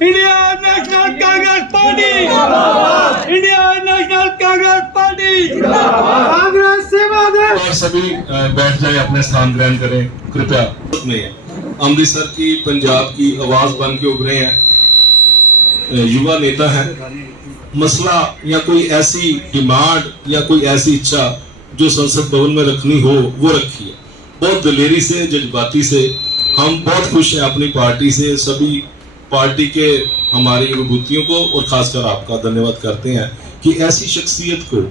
India national Congress party, India national Congress party, Congress सेवा दे। और सभी बैठ जाए, अपने स्थान ग्रहण करें कृपया। अमृतसर की, पंजाब की आवाज बन के उभरे हैं, युवा नेता है। मसला या कोई ऐसी डिमांड या कोई ऐसी इच्छा जो संसद भवन में रखनी हो वो रखी है, बहुत दिलेरी से, जज्बाती से। हम बहुत खुश हैं अपनी पार्टी से, सभी पार्टी के हमारी विभूतियों को और खासकर आपका धन्यवाद करते हैं कि ऐसी शख्सियत को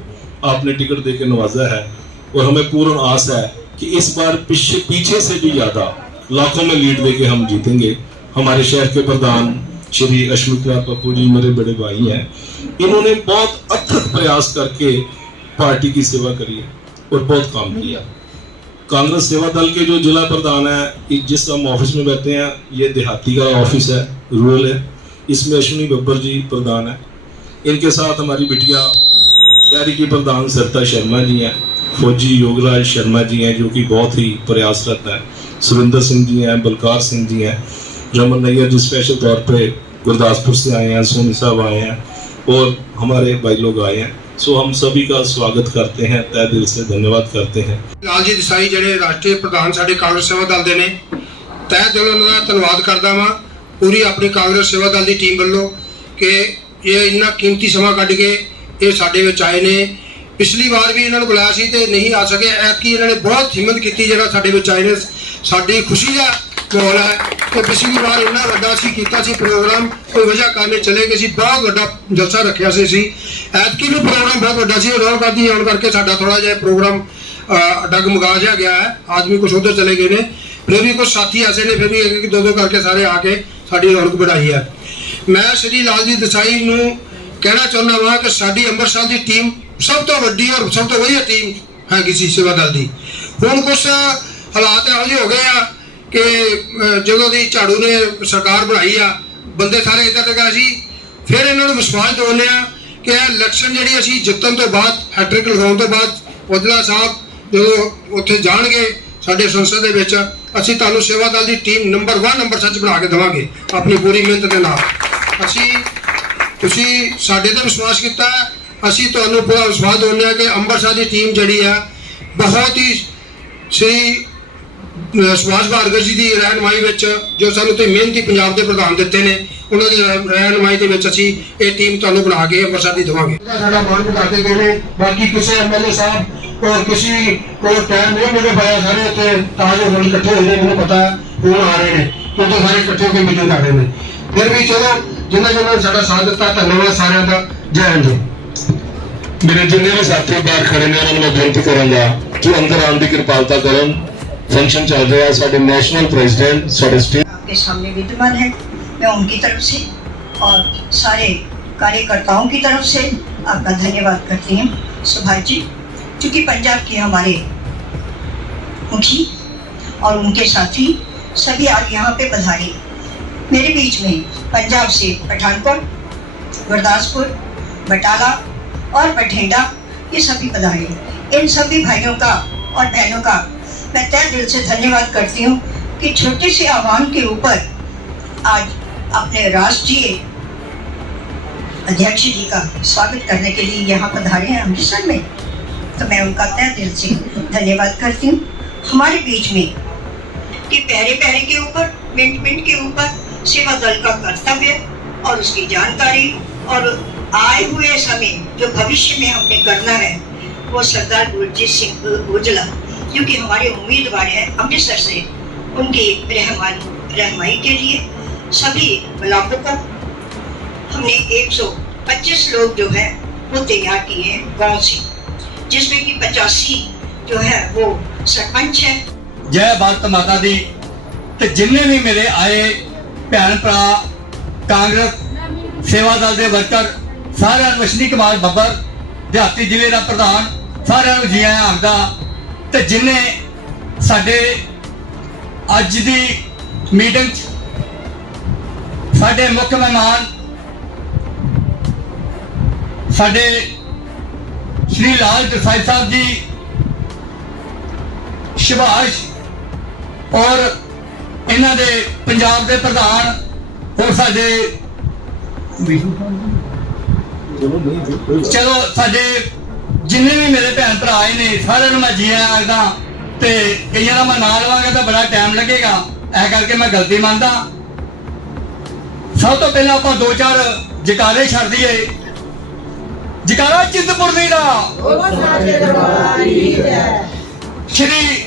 आपने टिकट देकर नवाजा है। और हमें पूर्ण आस है कि इस बार पीछे से भी ज्यादा लाखों में लीड देके हम जीतेंगे। हमारे शहर के प्रधान श्री अश्विनी पप्पू जी मेरे बड़े भाई हैं, इन्होंने बहुत अथक प्रयास करके पार्टी की सेवा करी है और बहुत काम किया। कांग्रेस सेवा दल के जो जिला प्रधान है, जिस हम ऑफिस में बैठे हैं, ये देहाती का ऑफिस है, रूरल है, इसमें अश्विनी बब्बर जी प्रधान है। इनके साथ हमारी बिटिया शहरी की प्रधान सरिता शर्मा जी हैं, फौजी योगराज शर्मा जी हैं जो कि बहुत ही प्रयासरत है, सुरेंद्र सिंह जी हैं, बलकार सिंह जी हैं, रमन नैयर जी स्पेशल तौर पे गुरदासपुर से आए हैं, सोनी साहब आए हैं और हमारे भाई लोग आए हैं। सो हम सभी का स्वागत करते हैं, तहे दिल से धन्यवाद करते हैं। लालजी देसाई ਜਿਹੜੇ ਰਾਸ਼ਟਰੀ ਪ੍ਰਧਾਨ ਸਾਡੇ ਕਾਂਗਰਸ ਸੇਵਾ ਦਲ ਦੇ ਨੇ, ਤਹਿ ਦਿਲੋਂ ਉਹਨਾਂ ਦਾ ਧੰਨਵਾਦ ਕਰਦਾ ਵਾਂ ਪੂਰੀ ਆਪਣੀ ਕਾਂਗਰਸ ਸੇਵਾ ਦਲ ਦੀ ਟੀਮ ਵੱਲੋਂ ਕਿ ਇਹ ਇੰਨਾ ਕੀਮਤੀ ਸਮਾਂ ਕੱਢ ਕੇ ਇਹ ਸਾਡੇ ਵਿੱਚ ਆਏ ਨੇ। ਪਿਛਲੀ ਵਾਰ ਵੀ ਇਹਨਾਂ ਨੂੰ ਬੁਲਾਇਆ ਸੀ ਤੇ ਨਹੀਂ ਆ ਸਕੇ, ਐਤਕੀ ਇਹਨਾਂ ਨੇ ਬਹੁਤ ਹਿੰਮਤ ਕੀਤੀ ਜਿਹੜਾ ਸਾਡੇ ਵਿੱਚ ਆਏ ਨੇ। ਸਾਡੀ ਖੁਸ਼ੀ ਦਾ ਮਾਹੌਲ ਹੈ ਕਿ ਪਿਛਲੀ ਵਾਰ ਇੰਨਾ ਵੱਡਾ ਅਸੀਂ ਕੀਤਾ ਸੀ ਪ੍ਰੋਗਰਾਮ, ਕੋਈ ਵਜ੍ਹਾ ਕਾਰਨ ਚਲੇ ਗਏ ਸੀ, ਬਹੁਤ ਵੱਡਾ ਜਲਸਾ ਰੱਖਿਆ ਸੀ ਅਸੀਂ। ਐਤਕੀ ਵੀ ਪ੍ਰੋਗਰਾਮ ਬਹੁਤ ਵੱਡਾ ਸੀ, ਰੌਣਕ ਆਦੀ ਆਉਣ ਕਰਕੇ ਸਾਡਾ ਥੋੜਾ ਜਿਹਾ ਪ੍ਰੋਗਰਾਮ डगमगा जा गया है। आदमी कुछ उधर चले गए ने, फिर भी कुछ साथी ऐसे ने, फिर भी एक दो दो करके सारे आके साड़ी रौनक बढ़ाई है। मैं श्री लालजी देसाई नूं कहना चाहुंदा वां कि साडी अंमृतसर की टीम सब तो वड्डी और सब तो वधिया टीम है किसी सेवा दल की। हुण कुछ हालात इहो जिहे हो गए आ कि जदों दी झाड़ू ने सरकार बनाई आ, बंदे सारे इधर तक गए सी। फिर इन्हां नूं विश्वास दिवाउने आ कि इलैक्शन जिहड़ी असीं जितण तो बाद, हैट्रिक लगाउण तो बाद औजला साहब जो उत्थे जाणगे साडे संसद दे विच, असीं तुहानूं सेवा दल दी टीम नंबर 1 अंमृतसर च बना के देवांगे अपनी पूरी मेहनत दे नाल। असीं तुसीं साडे ते विश्वास कीता, असीं तुहानूं पूरा विश्वास दिवाउने आ कि अंमृतसर दी टीम जिहड़ी आ बहुत ही श्री सुभाष भार्गव जी की रहनुमाई विच जो सानूं ते मेहनती पंजाब के प्रधान दिते ने, उन्होंने रहनुमाई के विच असीं ये टीम तुहानूं बना के अंमृतसर दी देवांगे। साडा मान बढ़ाते गए ने, बाकी किसी एमएलए साहब और किसी को टाइम नहीं मिल पाया, सारे इत्थे ताज होने इकट्ठे होए ने, मैनूं पता है फोन आ रहे हैं क्योंकि सारे इकट्ठे होकर मीटिंग कर रहे हैं। फिर भी चलो जिन्होंने जिन्होंने साडा साथ दिता, धन्यवाद सारिਆਂ ਦਾ। जय हिंद। मेरे जिन्ने भी साथी बाहर खड़े ने उन्होंने मैं बेनती करूंगा कि अंदर आने की कृपालता करन। फंक्शन चल रहा है, साडे नेशनल प्रेसिडेंट साडे स्टेट आपके सामने विद्यमान है। मैं उनकी तरफ से और सारे कार्यकर्ताओं की तरफ से आपका धन्यवाद करती हूँ सुभाष जी, क्योंकि पंजाब के हमारे मुखी और उनके साथी सभी आज यहाँ पे पधारे। मेरे बीच में पंजाब से पठानकोट, गुरदासपुर, बटाला और बठिंडा ये सभी पधारे। इन सभी भाइयों का और बहनों का मैं तहे दिल से धन्यवाद करती हूँ कि छोटे से आह्वान के ऊपर आज अपने राष्ट्रीय अध्यक्ष जी का स्वागत करने के लिए यहाँ पधारे हैं अमृतसर में, तो मैं उनका तहे दिल से धन्यवाद करती हूँ। हमारे बीच में कि पैरे पैरे के ऊपर, मिनट मिनट के ऊपर सेवा दल का कर्तव्य और उसकी जानकारी और आए हुए समय जो भविष्य में हमने करना है वो सरदार गुरजीत सिंह औजला क्योंकि हमारे उम्मीदवार हैं अमृतसर से, उनकी रहनुमाई के लिए सभी ब्लॉकों को हमने 125 लोग जो है वो तैयार किए हैं गांव से, जिसमें कि 85 जो है वो सरपंच है। जय भारत माता दी। ते जिन्ने भी मेरे आए भैन भरा कांग्रेस सेवा दल के वर्कर सारे अश्विनी कुमार बब्बर देहाती जिले का प्रधान सारे जी आया आखदा। ते जिन्ने साडे अज दी मीटिंग साडे मुख्य मेहमान साडे श्री लाल देसाई साहब जी ਸੁਭਾਸ਼ ਔਰ ਇਹਨਾਂ ਦੇ ਪੰਜਾਬ ਦੇ ਪ੍ਰਧਾਨ ਔਰ ਸਾਡੇ ਚਲੋ ਸਾਡੇ ਜਿੰਨੇ ਵੀ ਮੇਰੇ ਭੈਣ ਭਰਾ ਆਏ ਨੇ ਸਾਰਿਆਂ ਨੂੰ ਮੈਂ ਜੀ ਆਇਆਂ ਆਖਦਾ ਤੇ ਕਈਆਂ ਦਾ ਮੈਂ ਨਾਂ ਲਵਾਂਗਾ ਤਾਂ ਬੜਾ ਟਾਈਮ ਲੱਗੇਗਾ, ਐ ਕਰਕੇ ਮੈਂ ਗਲਤੀ ਮੰਨਦਾ। ਸਭ ਤੋਂ ਪਹਿਲਾਂ ਆਪਾਂ ਦੋ ਚਾਰ ਜਕਾਰੇ ਛੱਡ ਦਈਏ। ਜਕਾਰਾ ਚਿੰਤਪੁਰਨੀ ਦਾ, ਸ਼੍ਰੀ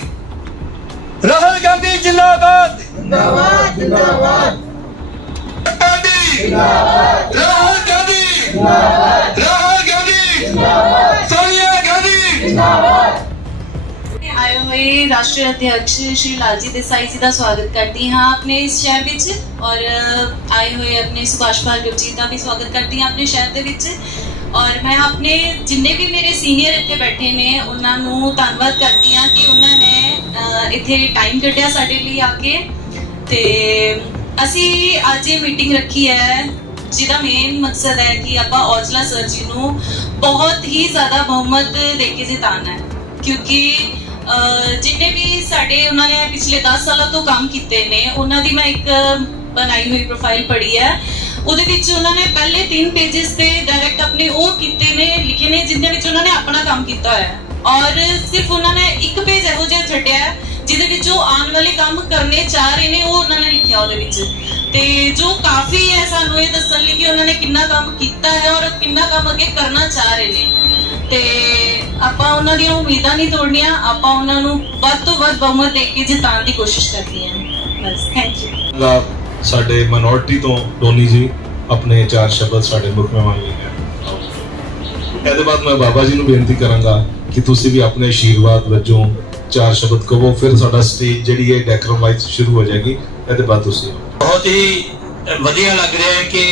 ਰਾਹੁਲ ਗਾਂਧੀ ਜਿੰਦਾਬਾਦ, ਜਿੰਦਾਬਾਦ ਜਿੰਦਾਬਾਦ, ਰਾਹੁਲ ਗਾਂਧੀ ਜਿੰਦਾਬਾਦ, ਰਾਹੁਲ ਗਾਂਧੀ ਜਿੰਦਾਬਾਦ, ਸੋਨੀਆ ਗਾਂਧੀ ਜਿੰਦਾਬਾਦ। आए हुए राष्ट्रीय अध्यक्ष श्री लालजी देसाई जी का स्वागत करती हाँ अपने इस शहर विच और आए हुए अपने सुभाष भार्गव जी का भी स्वागत करती हाँ अपने शहर दे विच। और मैं अपने जिन्ने भी मेरे सीनियर इत्थे बैठे ने उन्हां नूं धन्नवाद करती हाँ कि उन्होंने इत्थे टाइम कढ़िया साडे लई आके ते असी अज ये मीटिंग रखी है जिहदा मेन मकसद है कि आपां औजला सर जी नूं बहुत ही ज़्यादा बहुमत देके जिताना है, क्योंकि जिन्ने भी साडे उन्होंने पिछले 10 सालों तो काम किए ने उन्होंने मैं एक बनाई हुई प्रोफाइल पढ़ी है। उहदे विच उन्होंने पहले 3 पेजेस से डायरैक्ट अपने वो किते ने लिखे ने जिन्ने विच उन्होंने अपना काम किया है और सिर्फ उन्होंने एक पेज इहो जिहा छड्डिया है जिहदे विच वो आने वाले काम करने चाह रहे ने वो उन्होंने लिखिया उहदे विच ते जो काफ़ी है सानू ये दस्सण लई कि उन्होंने कितना काम किया है और कितना काम अगे करना चाह रहे ने ते ਆਪਾਂ ਉਹਨਾਂ ਦੀਆਂ ਉਮੀਦਾਂ ਨਹੀਂ ਤੋੜਨੀਆਂ, ਆਪਾਂ ਉਹਨਾਂ ਨੂੰ ਵੱਧ ਤੋਂ ਵੱਧ ਬਹੁਮਤ ਦੇ ਕੇ ਜਿਤਾਉਣ ਦੀ ਕੋਸ਼ਿਸ਼ ਕਰਨੀ ਹੈ। ਬਸ ਥੈਂਕ ਯੂ। ਸਾਡੇ ਮਿਨੋਰਟੀ ਤੋਂ ਟੋਨੀ ਜੀ ਆਪਣੇ 4 ਸ਼ਬਦ ਸਾਡੇ ਮੁੱਖ ਮਹਿਮਾਨ ਲਈ ਹੈ। ਇਹਦੇ ਬਾਅਦ ਮੈਂ ਬਾਬਾ ਜੀ ਨੂੰ ਬੇਨਤੀ ਕਰਾਂਗਾ ਕਿ ਤੁਸੀਂ ਵੀ ਆਪਣੇ ਆਸ਼ੀਰਵਾਦ ਵਜੋਂ 4 ਸ਼ਬਦ ਕਹੋ, ਫਿਰ ਸਾਡਾ ਸਟੇਜ ਜਿਹੜੀ ਹੈ ਡੈਕਰਮ ਵਾਈਜ਼ ਸ਼ੁਰੂ ਹੋ ਜਾਏਗੀ। ਇਹਦੇ ਬਾਅਦ ਤੁਸੀਂ ਬਹੁਤ ਹੀ ਵਧੀਆ ਲੱਗ ਰਿਹਾ ਹੈ ਕਿ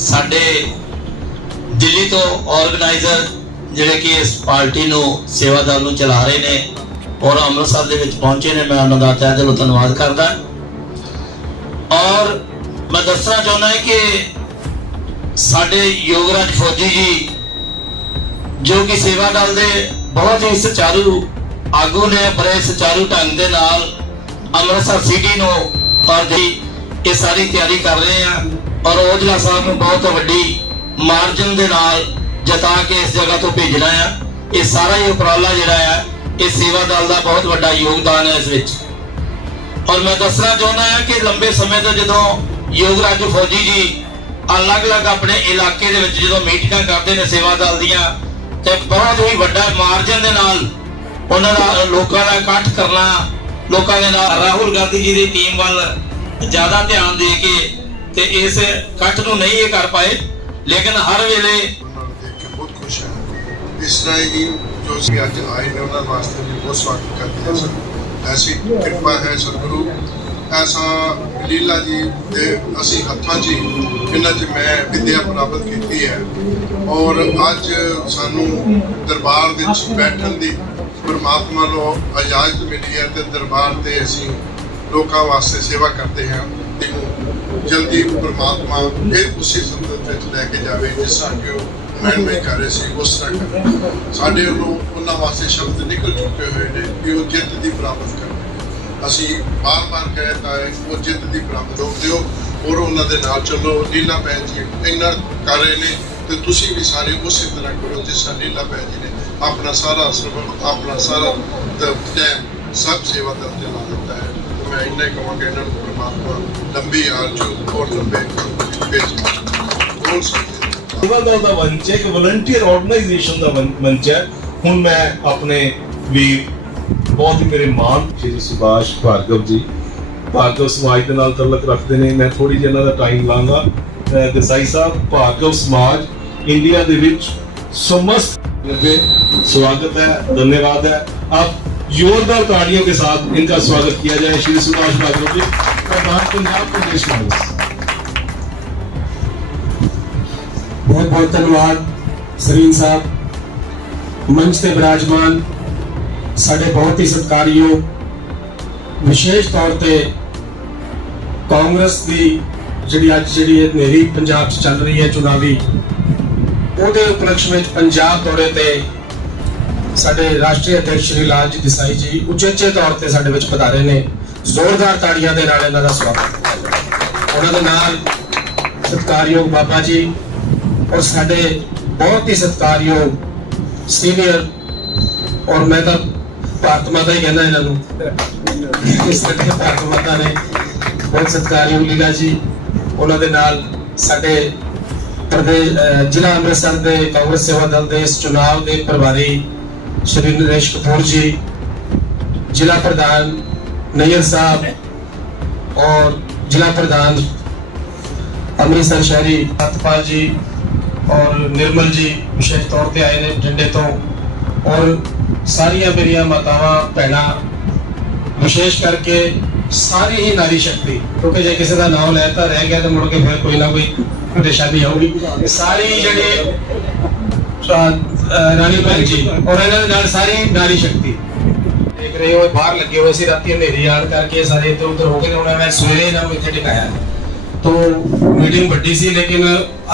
ਸਾਡੇ ਦਿੱਲੀ ਤੋਂ ਆਰਗੇਨਾਈਜ਼ਰ ਜਿਹੜੇ ਕਿ ਇਸ ਪਾਰਟੀ ਨੂੰ ਸੇਵਾ ਦਲ ਨੂੰ ਚਲਾ ਰਹੇ ਨੇ ਔਰ ਅੰਮ੍ਰਿਤਸਰ ਦੇ ਵਿੱਚ ਪਹੁੰਚੇ ਨੇ, ਮੈਂ ਉਹਨਾਂ ਦਾ ਤਹਿ ਦਿਲੋਂ ਧੰਨਵਾਦ ਕਰਦਾ। ਔਰ ਮੈਂ ਦੱਸਣਾ ਚਾਹੁੰਦਾ ਹਾਂ ਕਿ ਸਾਡੇ ਯੋਗਰਾਜ ਫੌਜੀ ਜੀ ਜੋ ਕਿ ਸੇਵਾ ਦਲ ਦੇ ਬਹੁਤ ਹੀ ਸੁਚਾਰੂ ਆਗੂ ਨੇ, ਬੜੇ ਸੁਚਾਰੂ ਢੰਗ ਦੇ ਨਾਲ ਅੰਮ੍ਰਿਤਸਰ ਸਿਟੀ ਨੂੰ ਔਰ ਇਹ ਸਾਰੀ ਤਿਆਰੀ ਕਰ ਰਹੇ ਆ ਔਰ ਔਜਲਾ ਸਾਹਿਬ ਨੂੰ ਬਹੁਤ ਵੱਡੀ ਮਾਰਜਨ ਦੇ ਨਾਲ ਜਿਤਾ ਕੇ ਇਸ ਜਗ੍ਹਾ ਤੋਂ ਭੇਜਣਾ ਆ। ਇਹ ਸਾਰਾ ਹੀ ਉਪਰਾਲਾ ਜਿਹੜਾ ਆ ਇਹ ਸੇਵਾ ਦਲ ਦਾ ਬਹੁਤ ਵੱਡਾ ਯੋਗਦਾਨ ਹੈ ਇਸ ਵਿੱਚ। ਔਰ ਮੈਂ ਦੱਸਣਾ ਚਾਹੁੰਦਾ ਹਾਂ ਕਿ ਲੰਬੇ ਸਮੇਂ ਤੋਂ ਜਦੋਂ ਯੋਗਰਾਜ ਫੌਜੀ ਜੀ ਅਲੱਗ-ਅਲੱਗ ਆਪਣੇ ਇਲਾਕੇ ਦੇ ਵਿੱਚ ਜਦੋਂ ਮੀਟਿੰਗਾਂ ਕਰਦੇ ਨੇ ਸੇਵਾ ਦਲ ਦੀਆਂ ਤੇ ਬਹੁਤ ਹੀ ਵੱਡਾ ਮਾਰਜਨ ਦੇ ਨਾਲ ਉਹਨਾਂ ਦਾ ਲੋਕਾਂ ਦਾ ਇਕੱਠ ਕਰਨਾ, ਲੋਕਾਂ ਦੇ ਨਾਲ ਰਾਹੁਲ ਗਾਂਧੀ ਜੀ ਦੀ ਟੀਮ ਵੱਲ ਜ਼ਿਆਦਾ ਧਿਆਨ ਦੇ ਕੇ ਤੇ ਇਸ ਇਕੱਠ ਨੂੰ ਨਹੀਂ ਇਹ ਕਰ ਪਾਏ, ਲੇਕਿਨ ਹਰ ਵੇਲੇ खुश है। इस तरह ही जो अज आए ने उन्होंने वास्ते भी बहुत स्वागत करते हैं सर। ऐसी कृपा है सतगुरु, ऐसा लीला जी के असी हत्थां च इन्हां च मैं विद्या प्राप्त की है और अज सानू दरबार विच बैठण दी परमात्मा नो इजाजत मिली है ते दरबार ते असी लोकां वास्ते सेवा करते हैं। जल्दी परमात्मा फिर उसी संगत विच लैके जावे जिस तरह कि मैं कर रहे थे उस तरह करें। साढ़े उन्होंने वास्ते शब्द निकल चुके हुए हैं कि वो जित की प्राप्त करते असी बार बार कहता है वो जित की प्राप्त हो दो और उन्होंने नाल चलो। लीला भैन जी इन्ना कर रहे हैं तो तुसी भी सारे उसी तरह करो जिस तरह लीला भैन जी ने अपना सारा सर्वत अपना सारा टाइम सब सेवा दल चला देता है। तो मैं इन्ना ही कहूँगा इन्होंने परमात्मा लंबी आरजू और लंबे बोल सकते ਸੇਵਾ ਦਲ ਦਾ ਮੰਚ ਹੈ, ਇੱਕ ਵਲੰਟੀਅਰ ਆਰਗੇਨਾਈਜੇਸ਼ਨ ਦਾ ਮੰਚ ਹੈ। ਹੁਣ ਮੈਂ ਆਪਣੇ ਵੀਰ ਬਹੁਤ ਹੀ ਮੇਰੇ ਮਾਨ ਸ਼੍ਰੀ ਸੁਭਾਸ਼ ਭਾਰਗਵ ਜੀ ਭਾਰਗਵ ਸਮਾਜ ਦੇ ਨਾਲ ਤਾਲੁਕ ਰੱਖਦੇ ਨੇ, ਮੈਂ ਥੋੜੀ ਜਿਹੀ ਇਹਨਾਂ ਦਾ ਟਾਈਮ ਲਾਂਗਾ। ਦੇਸਾਈ ਸਾਹਿਬ ਭਾਰਗਵ ਸਮਾਜ इंडिया ਦੇ ਵਿੱਚ समस्त स्वागत है, धन्यवाद है। आप जोरदार तालियों के साथ इनका स्वागत किया जाए। श्री सुभाष भार्गव जी प्रधान पंजाब प्रदेश कांग्रेस। बहुत बहुत धन्यवाद सरीन साहब, मंच से विराजमान साढ़े बहुत ही सत्कारयोग विशेष तौर पे कांग्रेस की जी अज जी नेरी पंजाब चल रही है चुनावी, ਉਹਦੇ ਉਪਲक्ष्य में पंजाब दौरे ते ਸਾਡੇ ਰਾਸ਼ਟਰੀ ਅਧਿਕਸ਼ ਸ਼੍ਰੀ ਲਾਲਜੀ ਦੇਸਾਈ ਜੀ ਉਚੇਚੇ ਤੌਰ ਤੇ ਸਾਡੇ ਵਿੱਚ ਪਧਾਰੇ ਨੇ। ਜ਼ੋਰਦਾਰ ਤਾੜੀਆਂ ਦੇ ਨਾਲ ਇਹਨਾਂ ਦਾ ਸਵਾਗਤ। ਉਹਨਾਂ ਦੇ ਨਾਲ ਸਤਿਕਾਰਯੋਗ ਬਾਬਾ ਜੀ ਔਰ ਸਾਡੇ ਬਹੁਤ ਹੀ ਸਤਿਕਾਰਯੋਗ ਸੀਨੀਅਰ, ਔਰ ਮੈਂ ਤਾਂ ਭਾਰਤ ਮਾਤਾ ਹੀ ਕਹਿੰਦਾ ਇਹਨਾਂ ਨੂੰ, ਇਸ ਕਰਕੇ ਭਾਰਤ ਮਾਤਾ ਨੇ ਬਹੁਤ ਸਤਿਕਾਰਯੋਗ ਲੀਲਾ ਜੀ। ਉਹਨਾਂ ਦੇ ਨਾਲ ਸਾਡੇ ਪ੍ਰਦੇਸ਼ ਜ਼ਿਲ੍ਹਾ ਅੰਮ੍ਰਿਤਸਰ ਦੇ ਕਾਂਗਰਸ ਸੇਵਾ ਦਲ ਦੇ ਇਸ ਚੁਣਾਵ ਦੇ ਪ੍ਰਭਾਰੀ ਸ਼੍ਰੀ ਨਰੇਸ਼ ਕਪੂਰ ਜੀ, ਜ਼ਿਲ੍ਹਾ ਪ੍ਰਧਾਨ नैयर साहब और जिला प्रधान अमृतसर शहरी सतपाल जी और निर्मल जी विशेष तौर पे आए ने झंडे तो, और सारिया मेरिया मातावां भैणां, विशेष करके सारी ही नारी शक्ति, क्योंकि जे किसी का नाम लेता रह गया तो मुड़ के फिर कोई ना कोई परेशानी होगी। सारी जड़ी रानी बहन जी और इन्हां दे नाल सारी नारी शक्ति देख रहे हो, बाहर लगे हुए सी राती अंधेरी आड़ करके सारे इधर उधर हो गए। उन्होंने मैं सवेरे इन्हों इतने टिकाया तो मीटिंग वड्डी सी, लेकिन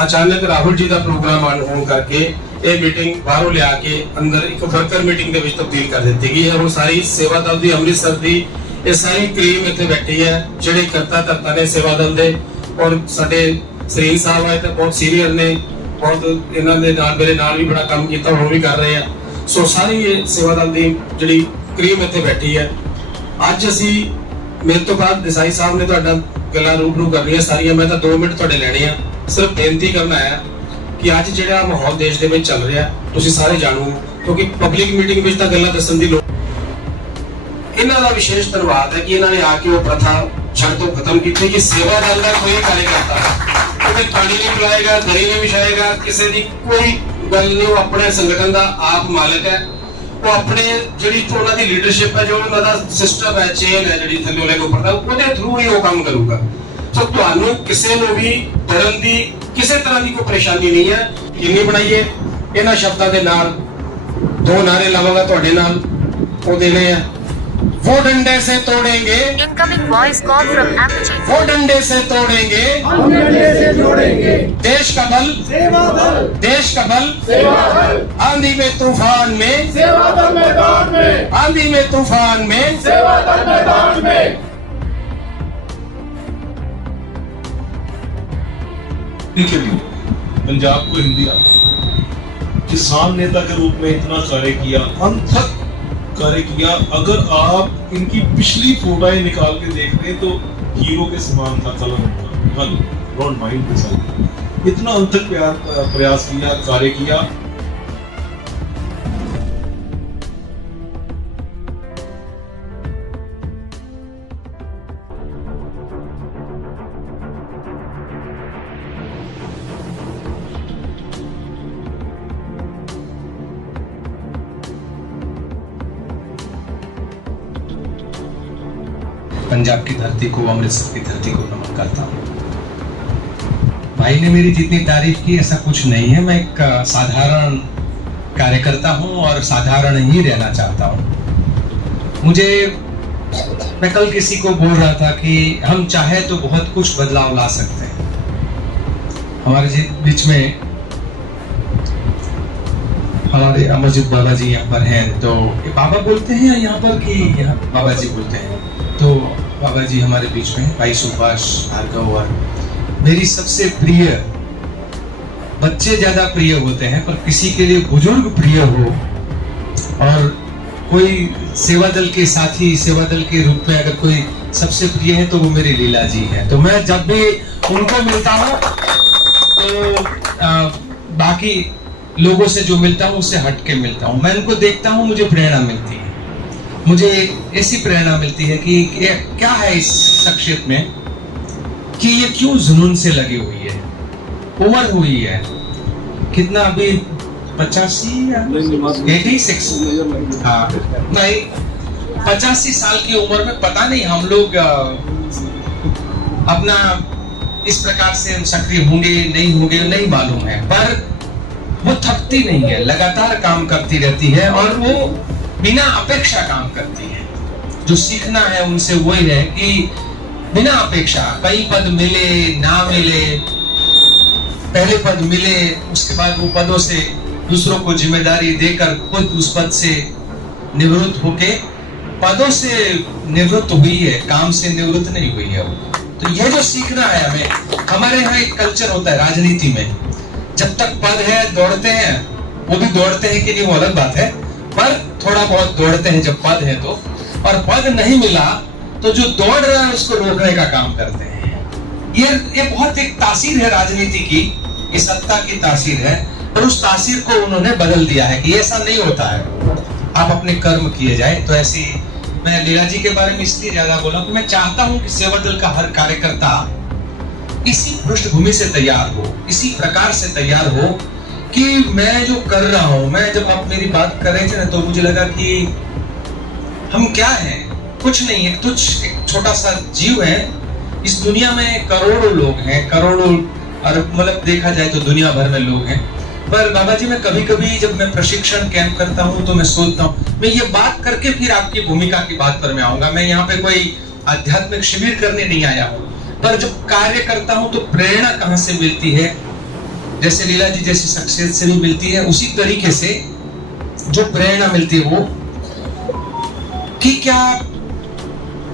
अचानक राहुल जी का प्रोग्राम होने करके ये मीटिंग बाहरों लिया के अंदर एक वर्कर मीटिंग के तब्दील कर दी गई है। और सारी सेवा दल की अमृतसर की ये सारी क्रीम इतने बैठी है, ਜਿਹੜੇ ਕਰਤਾ ਧਰਤਾ ਨੇ सेवा दल के, और साडे सरीन साहब आए तो बहुत सीनियर ने, बहुत इन्हों के नाल मेरे नाल भी बड़ा काम किया, हुण भी कर रहे हैं। सो सारी ये सेवा दल की जिहड़ी क्रीम इतने बैठी है। अज असी मेरे तो बाद देसाई साहब ने तुहाडा गल्लां रूबरू करनियां सारियां, मैं तो 2 मिनट तुहाडे लैणे आ। सिर्फ बेनती करना है कि अज जिहड़ा माहौल देश दे विच चल रहा तुसीं सारे जाणो, क्योंकि पब्लिक मीटिंग विच तां गल्लां दस्सण दी लोड़। इन्हां दा विशेष धन्नवाद है कि इन्हां ने आके वो प्रथा जड़ तो खत्म की कि सेवा दल का कोई कार्यकर्ता कोई पानी नहीं पिलाएगा, दरी नहीं बिछाएगा, किसी की कोई गल नहीं, वो अपने संगठन का आप मालिक है। वो अपने जिहड़ी उन्हां दी लीडरशिप है, जो उन्हां दा सिस्टम है, चेन है जिहड़ी थल्ले वाले ऊपर दा, उहदे थ्रू ही वो काम करूगा। सो तुहानू किसी नूं भी डरन दी किसी तरह की कोई परेशानी नहीं है। यकीनी बनाइए इन्हां शब्दां दे नाल 2 नारे लावांगा तुहाडे नाल, वो देने हैं। वो डंडे से तोड़ेंगे, Incoming voice call from Amity. वो डंडे से तोड़ेंगे, हम डंडे से जोड़ेंगे देश का बल, सेवा दल, देश का बल, सेवा दल, आंधी में तूफान में, सेवा दल मैदान में, आंधी में तूफान में, सेवा दल मैदान में। के लिए पंजाब को हिंदी आता, किसान नेता के रूप में इतना कार्य किया, अनथक कार्य किया। अगर आप इनकी पिछली फोटोएं निकाल के देख रहे हैं तो हीरो के समान था, कलम डोंट माइंड दिस, इतना अनथक प्रयास किया, कार्य किया। पंजाब की धरती को, अमृतसर की धरती को नमन करता हूँ। भाई ने मेरी जितनी तारीफ की ऐसा कुछ नहीं है, मैं एक साधारण कार्यकर्ता हूँ और साधारण ही रहना चाहता हूँ। मैं कल किसी को बोल रहा था कि हम चाहे तो बहुत कुछ बदलाव ला सकते हैं। हमारे बीच में हमारे अमरजीत बाबा जी यहाँ पर हैं, तो बाबा बोलते हैं यहाँ पर कि यहाँ बाबा जी बोलते हैं, तो बाबा जी हमारे बीच में, भाई सुभाष भार्गव। और मेरी सबसे प्रिय, बच्चे ज्यादा प्रिय होते हैं पर किसी के लिए बुजुर्ग प्रिय हो, और कोई सेवा दल के साथी, सेवा दल के रूप में अगर कोई सबसे प्रिय है तो वो मेरी लीला जी है। तो मैं जब भी उनको मिलता हूँ तो बाकी लोगों से जो मिलता हूँ उससे हट के मिलता हूँ। मैं उनको देखता हूँ, मुझे प्रेरणा मिलती है। मुझे ऐसी प्रेरणा मिलती है कि क्या है इस शख्सियत में कि ये क्यों जुनून से लगी हुई है। उम्र हुई है कितना अभी 85 या 86, हाँ नहीं 85 साल की उम्र में पता नहीं हम लोग अपना इस प्रकार से सक्रिय होंगे नहीं होंगे नहीं मालूम है, पर वो थकती नहीं है, लगातार काम करती रहती है और वो बिना अपेक्षा काम करती है। जो सीखना है उनसे वही है कि बिना अपेक्षा, कई पद मिले ना मिले, पहले पद मिले उसके बाद वो पदों से दूसरों को जिम्मेदारी देकर खुद उस पद से निवृत्त होके, पदों से निवृत्त हुई है, काम से निवृत्त नहीं हुई है वो। तो यह जो सीखना है हमें, हमारे यहाँ एक कल्चर होता है राजनीति में, जब तक पद है दौड़ते हैं, वो भी दौड़ते हैं कि नहीं वो अलग बात है, पर थोड़ा बहुत दौड़ते हैं जब पद है तो, और पद नहीं मिला तो जो दौड़ रहा है उसको रोकने का काम करते हैं। ये बहुत एक तासीर है राजनीति की, ये सत्ता की तासीर है, और उस तासीर को उन्होंने बदल दिया है कि ऐसा नहीं होता है, आप अपने कर्म किए जाए। तो ऐसी मैं लीला जी के बारे में इसलिए ज्यादा बोला कि मैं चाहता हूं कि सेवा दल का हर कार्यकर्ता इसी पृष्ठभूमि से तैयार हो, इसी प्रकार से तैयार हो कि मैं जो कर रहा हूं, मैं जब आप मेरी बात कर रहे थे ना, तो मुझे लगा कि हम क्या हैं, कुछ नहीं, एक तुच्छ एक छोटा सा जीव है। इस दुनिया में करोड़ों लोग हैं, करोड़ों, और मतलब देखा जाए तो दुनिया भर में लोग हैं। पर बाबा जी, मैं कभी कभी जब मैं प्रशिक्षण कैंप करता हूँ तो मैं सोचता हूँ, मैं ये बात करके फिर आपकी भूमिका की बात पर मैं आऊंगा। मैं यहाँ पे कोई आध्यात्मिक शिविर करने नहीं आया हूँ, पर जब कार्य करता हूँ तो प्रेरणा कहाँ से मिलती है, जैसे लीला जी जैसी शख्सियत से भी मिलती है, उसी तरीके से जो प्रेरणा मिलती है वो कि क्या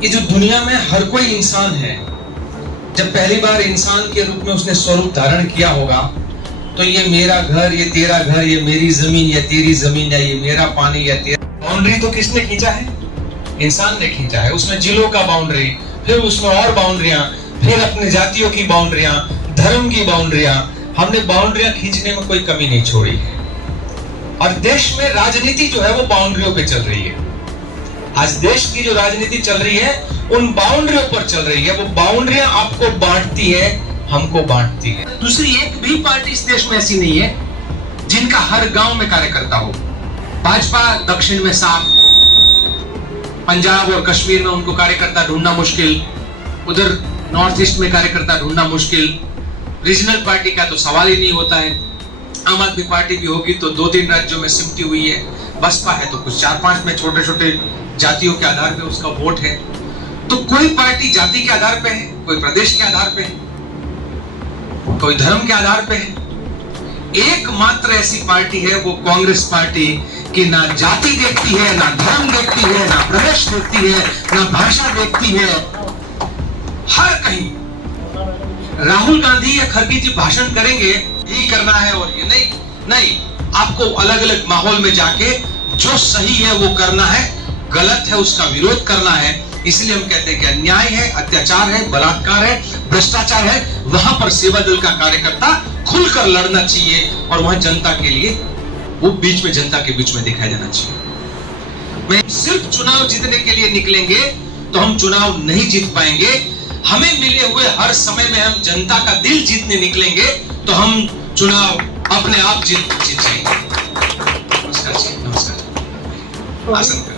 ये जो दुनिया में हर कोई इंसान है, जब पहली बार इंसान के रूप में उसने स्वरूप धारण किया होगा, तो ये मेरा घर, ये तेरा घर, ये मेरी जमीन या तेरी जमीन, या ये मेरा पानी या तेरा, बाउंड्री तो किसने खींचा है? इंसान ने खींचा है। उसमें जिलों का बाउंड्री, फिर उसमें और बाउंड्रियां, फिर अपने जातियों की बाउंड्रियां, धर्म की बाउंड्रियां, हमने बाउंड्रियां खींचने में कोई कमी नहीं छोड़ी है। और देश में राजनीति जो है वो बाउंड्रियों पे चल रही है। आज देश की जो राजनीति चल रही है उन बाउंड्रियों पर चल रही है। वो बाउंड्रियां आपको बांटती है, हमको बांटती है। दूसरी एक भी पार्टी इस देश में ऐसी नहीं है जिनका हर गांव में कार्यकर्ता हो। भाजपा दक्षिण में साफ, पंजाब और कश्मीर में उनको कार्यकर्ता ढूंढना मुश्किल, उधर नॉर्थ ईस्ट में कार्यकर्ता ढूंढना मुश्किल, रीजनल पार्टी का तो सवाल ही नहीं होता है। आम आदमी पार्टी भी होगी तो 2-3 राज्यों में सिमटी हुई है, बसपा है तो कुछ 4-5 में छोटे छोटे जातियों के आधार पे उसका वोट है। तो कोई पार्टी जाति के आधार पे है, कोई प्रदेश के आधार पे है, कोई धर्म के आधार पे है। एकमात्र ऐसी पार्टी है वो कांग्रेस पार्टी कि ना जाति देखती है, ना धर्म देखती है, ना प्रदेश देखती है, ना भाषा देखती है। हर कहीं राहुल गांधी या खड़गे जी भाषण करेंगे, यही करना है और ये नहीं, आपको अलग अलग माहौल में जाके जो सही है वो करना है, गलत है उसका विरोध करना है। इसलिए हम कहते हैं कि अन्याय है, अत्याचार है, बलात्कार है, भ्रष्टाचार है, वहां पर सेवा दल का कार्यकर्ता खुलकर लड़ना चाहिए, और वहां जनता के लिए, वो बीच में जनता के बीच में दिखाया जाना चाहिए। मैं सिर्फ चुनाव जीतने के लिए निकलेंगे तो हम चुनाव नहीं जीत पाएंगे। हमें मिले हुए हर समय में हम जनता का दिल जीतने निकलेंगे तो हम चुनाव अपने आप जीत जाएंगे। नमस्कार जी, नमस्कार। आसन कर।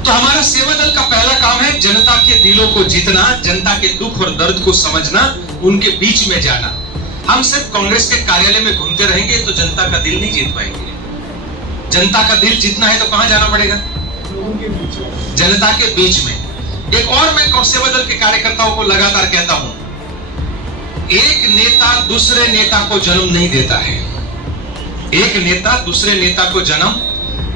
तो हमारा सेवा दल का पहला काम है जनता के दिलों को जीतना, जनता के दुख और दर्द को समझना, उनके बीच में जाना। हम सिर्फ कांग्रेस के कार्यालय में घूमते रहेंगे तो जनता का दिल नहीं जीत पाएंगे। जनता का दिल जीतना है तो कहां जाना पड़ेगा? जनता के बीच में। एक और मैं सेवा दल के कार्यकर्ताओं को लगातार कहता हूं, एक नेता दूसरे नेता को जन्म नहीं देता है। एक नेता दूसरे नेता को जन्म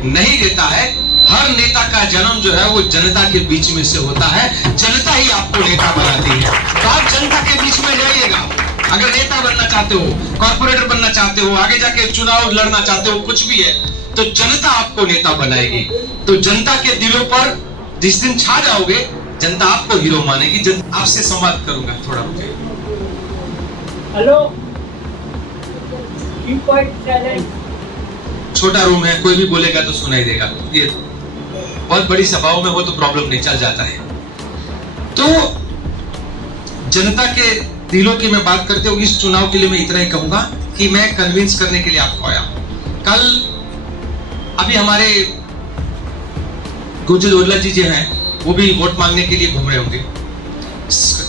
नहीं देता है। हर नेता का जन्म जो है वो जनता के बीच में से होता है। जनता ही आपको नेता बनाती है। तो आप जनता के बीच में जाइएगा। अगर नेता बनना चाहते हो, कॉर्पोरेटर बनना चाहते हो, आगे जाके चुनाव लड़ना चाहते हो, कुछ भी है, तो जनता आपको नेता बनाएगी। तो जनता के दिलों पर जिस दिन छा जाओगे, जनता आपको हीरो मानेगी। आपसे संवाद करूंगा थोड़ा। हेलो, छोटा रूम है, कोई भी बोलेगा तो सुनाई देगा। ये बहुत बड़ी सभाओं में हो तो प्रॉब्लम नहीं, चल जाता है। तो जनता के दिलों की मैं बात करते हुए इस चुनाव के लिए मैं इतना ही कहूंगा कि मैं कन्विंस करने के लिए आपको आया। कल अभी हमारे गुजर जी जो हैं वो भी वोट मांगने के लिए घूम रहे होंगे।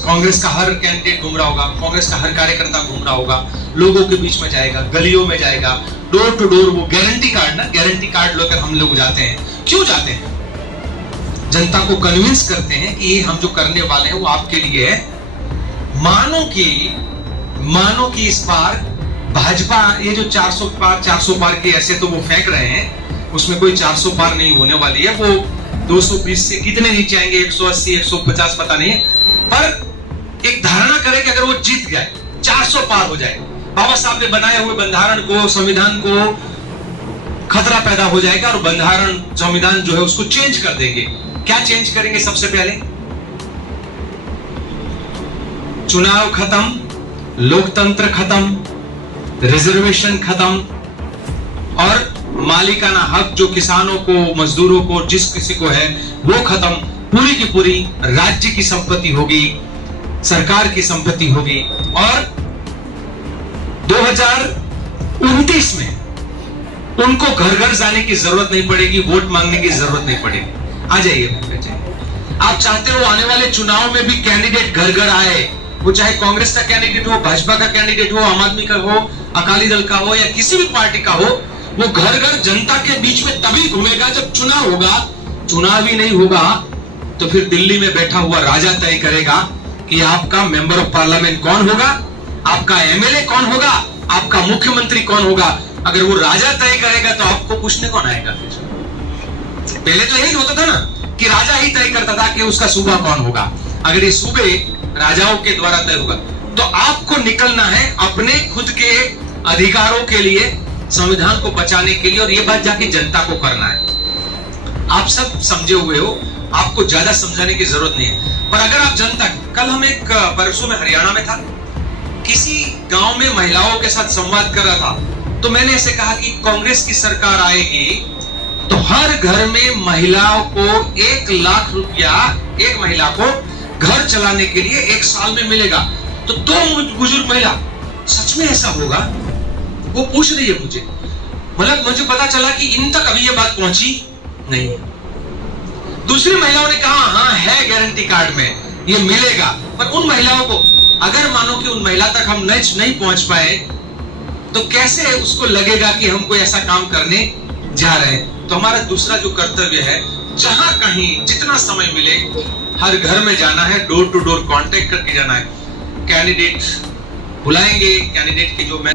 कांग्रेस का हर कैंडिडेट घूम रहा होगा, कांग्रेस का हर कार्यकर्ता घूम रहा होगा, लोगों के बीच में जाएगा, गलियों में जाएगा, डोर टू डोर। वो गारंटी कार्ड लेकर हम लोग जाते हैं। क्यों जाते हैं? जनता को कन्विंस करते हैं कि ये हम जो करने वाले हैं वो आपके लिए है। मानो कि मानो कि इस बार भाजपा ये जो 400 पार के ऐसे तो वो फेंक रहे हैं, उसमें कोई 400 पार नहीं होने वाली है। वो 220 से कितने नीचे आएंगे, 180 150 पता नहीं है, पर एक धारणा करें कि अगर वो जीत गए 400 पार हो जाए, बाबा साहब ने बनाए हुए बंधारण को, संविधान को खतरा पैदा हो जाएगा और बंधारण संविधान जो है उसको चेंज कर देंगे। क्या चेंज करेंगे? सबसे पहले चुनाव खत्म, लोकतंत्र खत्म, रिजर्वेशन खत्म और मालिकाना हक जो किसानों को, मजदूरों को, जिस किसी को है वो खत्म। पूरी की पूरी राज्य की संपत्ति होगी, सरकार की संपत्ति होगी और 2029 में उनको घर घर जाने की जरूरत नहीं पड़ेगी, वोट मांगने की जरूरत नहीं पड़ेगी। आ जाइए, आप चाहते हो आने वाले चुनाव में भी कैंडिडेट घर घर आए, वो चाहे कांग्रेस का कैंडिडेट हो, भाजपा का कैंडिडेट हो, आम आदमी का हो, अकाली दल का हो या किसी भी पार्टी का हो, वो घर घर जनता के बीच में तभी घूमेगा जब चुनाव होगा। चुनाव ही नहीं होगा तो फिर दिल्ली में बैठा हुआ राजा तय करेगा कि आपका मेंबर ऑफ पार्लियामेंट कौन होगा, आपका एमएलए कौन होगा, आपका मुख्यमंत्री कौन होगा। अगर वो राजा तय करेगा तो आपको पूछने कौन आएगा? पहले तो यही होता था ना कि राजा ही तय करता था कि उसका सूबा कौन होगा। अगर ये सूबे राजाओं के द्वारा तय होगा तो आपको निकलना है अपने खुद के अधिकारों के लिए, संविधान को बचाने के लिए, और ये बात जाके जनता को करना है। आप सब समझे हुए हो, आपको ज्यादा समझाने की जरूरत नहीं है। पर अगर आप जनता, कल हम एक परसों में हरियाणा में था, किसी गांव में महिलाओं के साथ संवाद कर रहा था, तो मैंने ऐसे कहा कि कांग्रेस की सरकार आएगी तो हर घर में महिलाओं को 1 लाख रुपया एक महिला को घर चलाने के लिए 1 साल में मिलेगा। तो 2 बुजुर्ग महिला, सच में ऐसा होगा? वो पूछ रही है मुझे, मतलब मुझे पता चला कि इन तक अभी ये बात पहुंची नहीं। दूसरी महिलाओं ने कहा हाँ है, गारंटी कार्ड में ये मिलेगा। पर उन महिलाओं को, अगर मानो कि उन महिला तक हम नहीं पहुंच पाए तो कैसे उसको लगेगा कि हम कोई ऐसा काम करने जा रहे हैं। तो हमारा दूसरा जो कर्तव्य है, जहां कहीं जितना समय मिले हर घर में जाना है, डोर टू डोर कांटेक्ट करके जाना है। कैंडिडेट बुलाएंगे, कैंडिडेट की जो मैं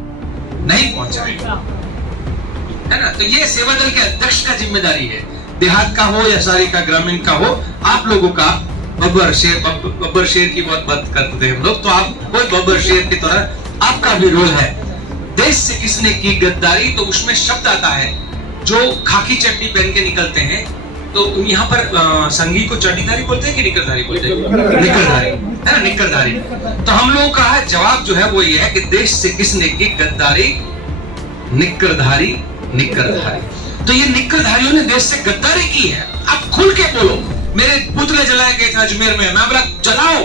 नहीं पहुंचा है ना, तो ये सेवा दल के अध्यक्ष का जिम्मेदारी है। देहात का हो या शहरी का, ग्रामीण का हो, आप लोगों का बब्बर शेर की बहुत बात करते हैं हम लोग, तो आप कोई बब्बर शेर की तरह आपका भी रोल है। देश से किसने की गद्दारी, तो उसमें शब्द आता है जो खाकी चड्डी पहन के निकलते हैं, तो यहाँ पर संगी को चड्डीधारी बोलते हैं कि निकरधारी बोलते हैं? निकरधारी है ना, निकरधारी। तो हम लोगों का जवाब जो है वो ये है कि देश से किसने की गद्दारी, निकरधारी, निकरधारी। तो ये निकरधारियों ने देश से गद्दारी की है। आप खुल के बोलो, मेरे पुतले जलाए गए थे अजमेर में, मैं बोला जलाओ,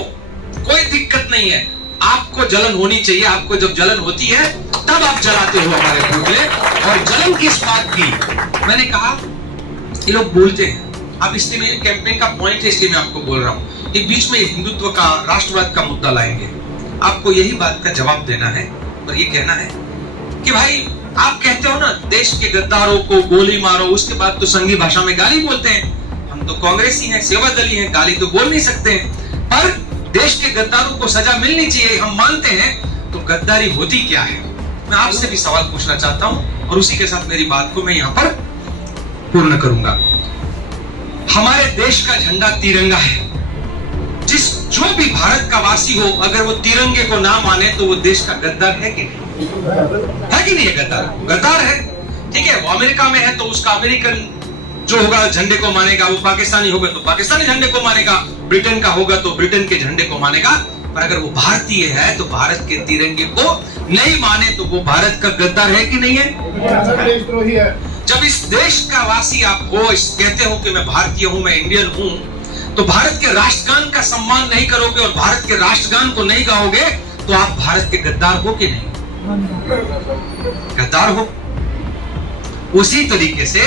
कोई दिक्कत नहीं है। आपको जलन होनी चाहिए, आपको जब जलन होती है तब आप जलाते हो हमारे पुतले। और जलन किस बात की? मैंने कहा ये लोग बोलते हैं, अब इसलिए मेरे कैंपेन का पॉइंट है, इसलिए मैं आपको बोल रहा हूँ कि बीच में हिंदुत्व का, राष्ट्रवाद का मुद्दा लाएंगे। आपको यही बात का जवाब देना है और ये कहना है कि भाई आप कहते हो ना देश के गद्दारों को गोली मारो, उसके बाद तो संघी भाषा में गाली बोलते हैं। हम तो कांग्रेसी हैं, सेवा दली हैं, गाली तो बोल नहीं सकते हैं, पर देश के गद्दारों को सजा मिलनी चाहिए, हम मानते हैं। तो गद्दारी होती क्या है? मैं आपसे भी सवाल पूछना चाहता हूं और उसी के साथ मेरी बात को मैं यहां पर पूर्ण करूंगा। हमारे देश का झंडा तिरंगा है। जो भी भारत का वासी हो, अगर वो तिरंगे को ना माने तो वो देश का गद्दार है कि नहीं? है कि नहीं? गद्दार है। ठीक है, वो अमेरिका में है तो उसका अमेरिकन जो होगा झंडे को मानेगा, वो पाकिस्तानी होगा तो पाकिस्तानी झंडे को मानेगा, ब्रिटेन का होगा तो ब्रिटेन के झंडे को मानेगा। पर अगर वो भारतीय है तो भारत के तिरंगे को नहीं माने तो वो भारत का गद्दार है कि नहीं है? जब इस देश का वासी आप हो, कहते हो कि मैं भारतीय हूं, मैं इंडियन हूं, तो भारत के राष्ट्रगान का सम्मान नहीं करोगे और भारत के राष्ट्रगान को नहीं गाओगे तो आप भारत के गद्दार हो कि नहीं? गद्दार हो। उसी तरीके से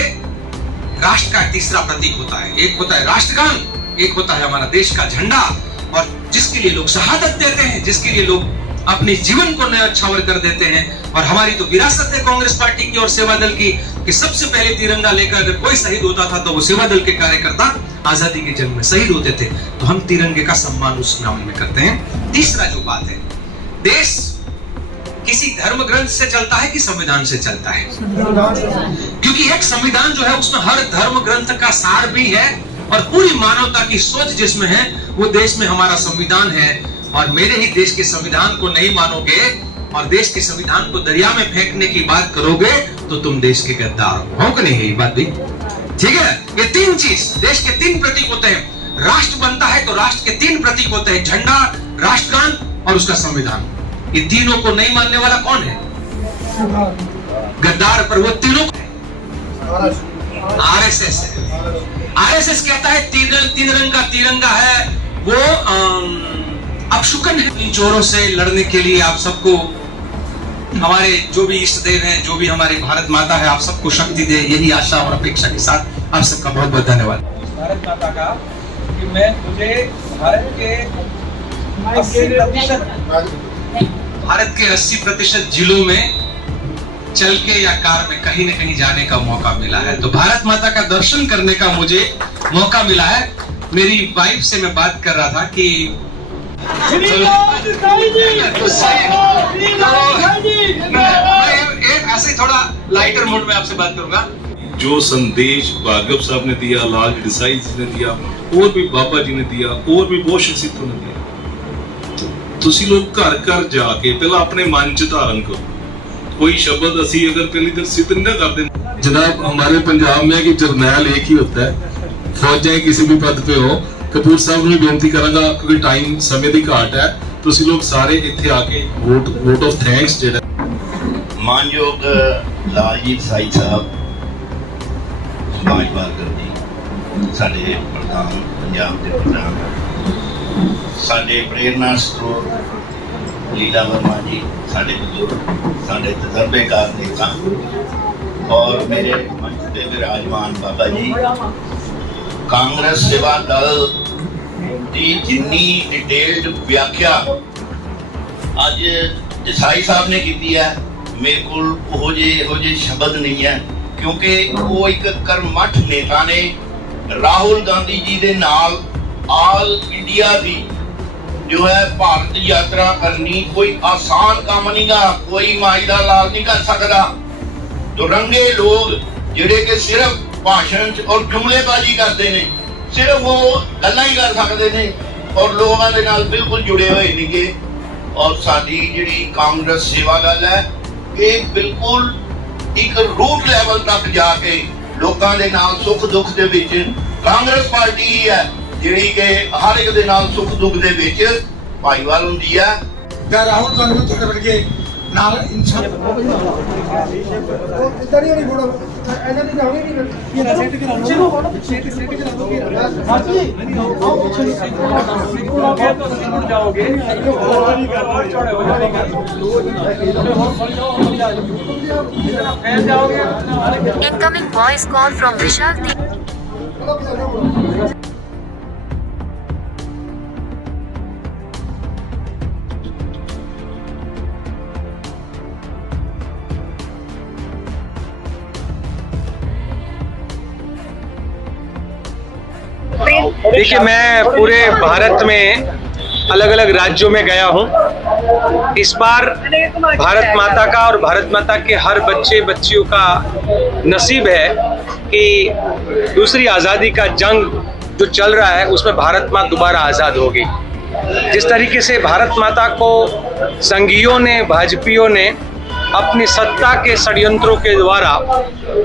राष्ट्र का तीसरा प्रतीक होता है, एक होता है राष्ट्रगान, एक होता है हमारा देश का झंडा, और जिसके लिए लोग शहादत देते हैं, जिसके लिए लोग अपने जीवन को न्यौछावर कर देते हैं। और हमारी तो विरासत है कांग्रेस पार्टी की और सेवा दल की कि सबसे पहले तिरंगा लेकर अगर कोई शहीद होता था तो वो सेवा दल के कार्यकर्ता आजादी के जंग में शहीद होते थे। तो हम तिरंगे का सम्मान उस मामले में करते हैं। तीसरा जो बात है, देश किसी धर्म ग्रंथ से चलता है कि संविधान से चलता है? क्योंकि एक संविधान जो है उसमें हर धर्म ग्रंथ का सार भी है और पूरी मानवता की सोच जिसमें है वो देश में हमारा संविधान है। और मेरे ही देश के संविधान को नहीं मानोगे और देश के संविधान को दरिया में फेंकने की बात करोगे तो तुम देश के गद्दार हो कि नहीं है ये बात भी? ठीक है, ये तीन चीज देश के तीन प्रतीक होते हैं। राष्ट्र बनता है तो राष्ट्र के तीन प्रतीक होते हैं, झंडा, राष्ट्रगान और उसका संविधान। ये तीनों को नहीं मानने वाला कौन है? गद्दार। पर वो तीनों आरएसएस है। आरएसएस कहता है तीन रंग का तिरंगा है, वो अपशुकन है। इन चोरों से लड़ने के लिए आप सबको, हमारे जो भी इष्ट देव हैं, जो भी हमारी भारत माता है, आप सबको शक्ति दे, यही आशा और अपेक्षा के साथ आप सबका बहुत बहुत धन्यवाद। भारत माता का कि मुझे भारत के 80% जिलों में चल के या कार में कहीं न कहीं जाने का मौका मिला है। तो भारत माता का दर्शन करने का मुझे मौका मिला है। मेरी वाइफ से मैं बात कर रहा था कि ऐसे थोड़ा लाइटर मूड में आपसे बात करूंगा। जो संदेश भार्गव साहब ने दिया, लाल देसाई जी ने दिया, और भी बाबा जी ने दिया, और भी बहुत शख्सियतों ने दिया। ਤੁਸੀਂ ਲੋਕ ਘਰ ਘਰ ਜਾ ਕੇ ਪਹਿਲਾਂ ਆਪਣੇ ਮਨ ਚ ਧਾਰਨ ਕਰੋ। कोई शब्द ਅਸੀਂ अगर पहली तरह सिद्ध न कर दे। जनाब हमारे पंजाब में कि जर्नैल एक ही होता है, फौज चाहे किसी भी पद पे हो। कपूर साहब ਨੂੰ ਬੇਨਤੀ ਕਰਾਂਗਾ क्योंकि टाइम समय ਦੀ ਘਾਟ है, ਤੁਸੀਂ ਲੋਕ ਸਾਰੇ ਇੱਥੇ ਆ ਕੇ ਵੋਟ ਆਫ ਥੈਂक्स ਜਿਹੜਾ ਮਾਨਯੋਗ ਲਾਲਜੀਤ ਸਾਈ ਸਾਹਿਬ ਸਮਾਜ ਭਾਰਗਵ ਜੀ, ਸਾਡੇ ਪ੍ਰਧਾਨ, ਪੰਜਾਬ ਦੇ ਪ੍ਰਧਾਨ, ਸਾਡੇ ਪ੍ਰੇਰਨਾ ਸਰੋਤ लीला वर्मा जी, साढ़े बुजुर्ग, साढ़े तजर्बेकार नेता और मेरे मंच पे विराजमान बाबा जी, कांग्रेस सेवा दल की जिन्नी डिटेल्ड व्याख्या अज देसाई साहब ने की है, मेरे को हो जे शब्द नहीं है, क्योंकि वो एक कर्मठ नेता ने राहुल गांधी जी दे नाल आल इंडिया दी जो है भारत यात्रा करनी कोई आसान काम नहीं गा, कोई माई दा लाल नहीं कर सकता। दुरंगे लोग जिहड़े कि सिर्फ भाषण और जुमलेबाजी करते ने, सिर्फ वो गल्लां ही कर सकते ने और लोगों के नाल बिल्कुल जुड़े हुए नहीं गे। और साडी जिहड़ी कांग्रेस सेवा दल है, ये बिल्कुल एक रूट लेवल तक जाके लोगों के नाल सुख दुख दे विच कांग्रेस पार्टी ही है ਜਿਹੜੀ ਕਿ ਹਰ ਇੱਕ ਦੇ ਨਾਲ ਸੁੱਖ ਦੁੱਖ ਦੇ ਵਿੱਚ ਭਾਈਵਾਲ ਹੁੰਦੀ ਹੈ। ਤੇ ਰਾਹੁਲ ਗਾਂਧੀ ਨੂੰ ਤੁਹਾਡੇ ਵਰਗੇ ਨਾਲ ਇਨਸਾਨ ਇਦਾਂ ਨਹੀਂ ਹੋਣੀ ਫੋਟੋ ਇਹਨਾਂ ਦੀ ਜਾਓਗੇ ਨਹੀਂ ਇਹ ਸੈੱਟ ਕਰਾ ਲਓ ਫੋਟੋ ਸੈੱਟ ਕਰਾ ਦੋਗੇ ਸਾਥੀ ਆਓ ਪਿੱਛੇ ਸਿੱਖੋਗੇ ਤਾਂ ਸਿੱਖ ਜਾਓਗੇ ਹੋਰ ਨਹੀਂ ਕਰਨਾ ਛੋੜੇ ਹੋ ਜਾਏਗਾ ਹੋਰ ਬਣ ਜਾਓ ਫੈਲ जाओगे। Incoming voice call from Vishal Dev. देखिए, मैं पूरे भारत में अलग अलग राज्यों में गया हूँ। इस बार भारत माता का और भारत माता के हर बच्चे बच्चियों का नसीब है कि दूसरी आज़ादी का जंग जो चल रहा है उसमें भारत माँ दोबारा आज़ाद होगी। जिस तरीके से भारत माता को संघियों ने, भाजपियों ने अपनी सत्ता के षड्यंत्रों के द्वारा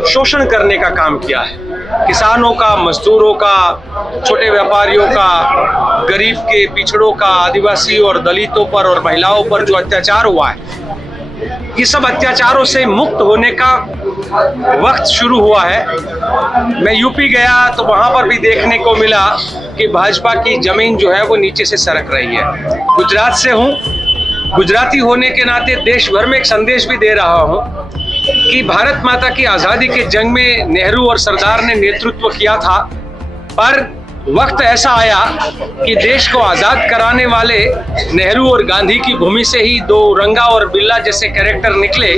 शोषण करने का काम किया है, किसानों का, मजदूरों का, छोटे व्यापारियों का, गरीब के, पिछड़ों का, आदिवासी और दलितों पर और महिलाओं पर जो अत्याचार हुआ है, ये सब अत्याचारों से मुक्त होने का वक्त शुरू हुआ है। मैं यूपी गया तो वहाँ पर भी देखने को मिला कि भाजपा की जमीन जो है वो नीचे से सरक रही है। गुजरात से हूँ, गुजराती होने के नाते देश भर में एक संदेश भी दे रहा हूँ कि भारत माता की आज़ादी के जंग में नेहरू और सरदार ने नेतृत्व किया था, पर वक्त ऐसा आया कि देश को आज़ाद कराने वाले नेहरू और गांधी की भूमि से ही दो रंगा और बिल्ला जैसे कैरेक्टर निकले,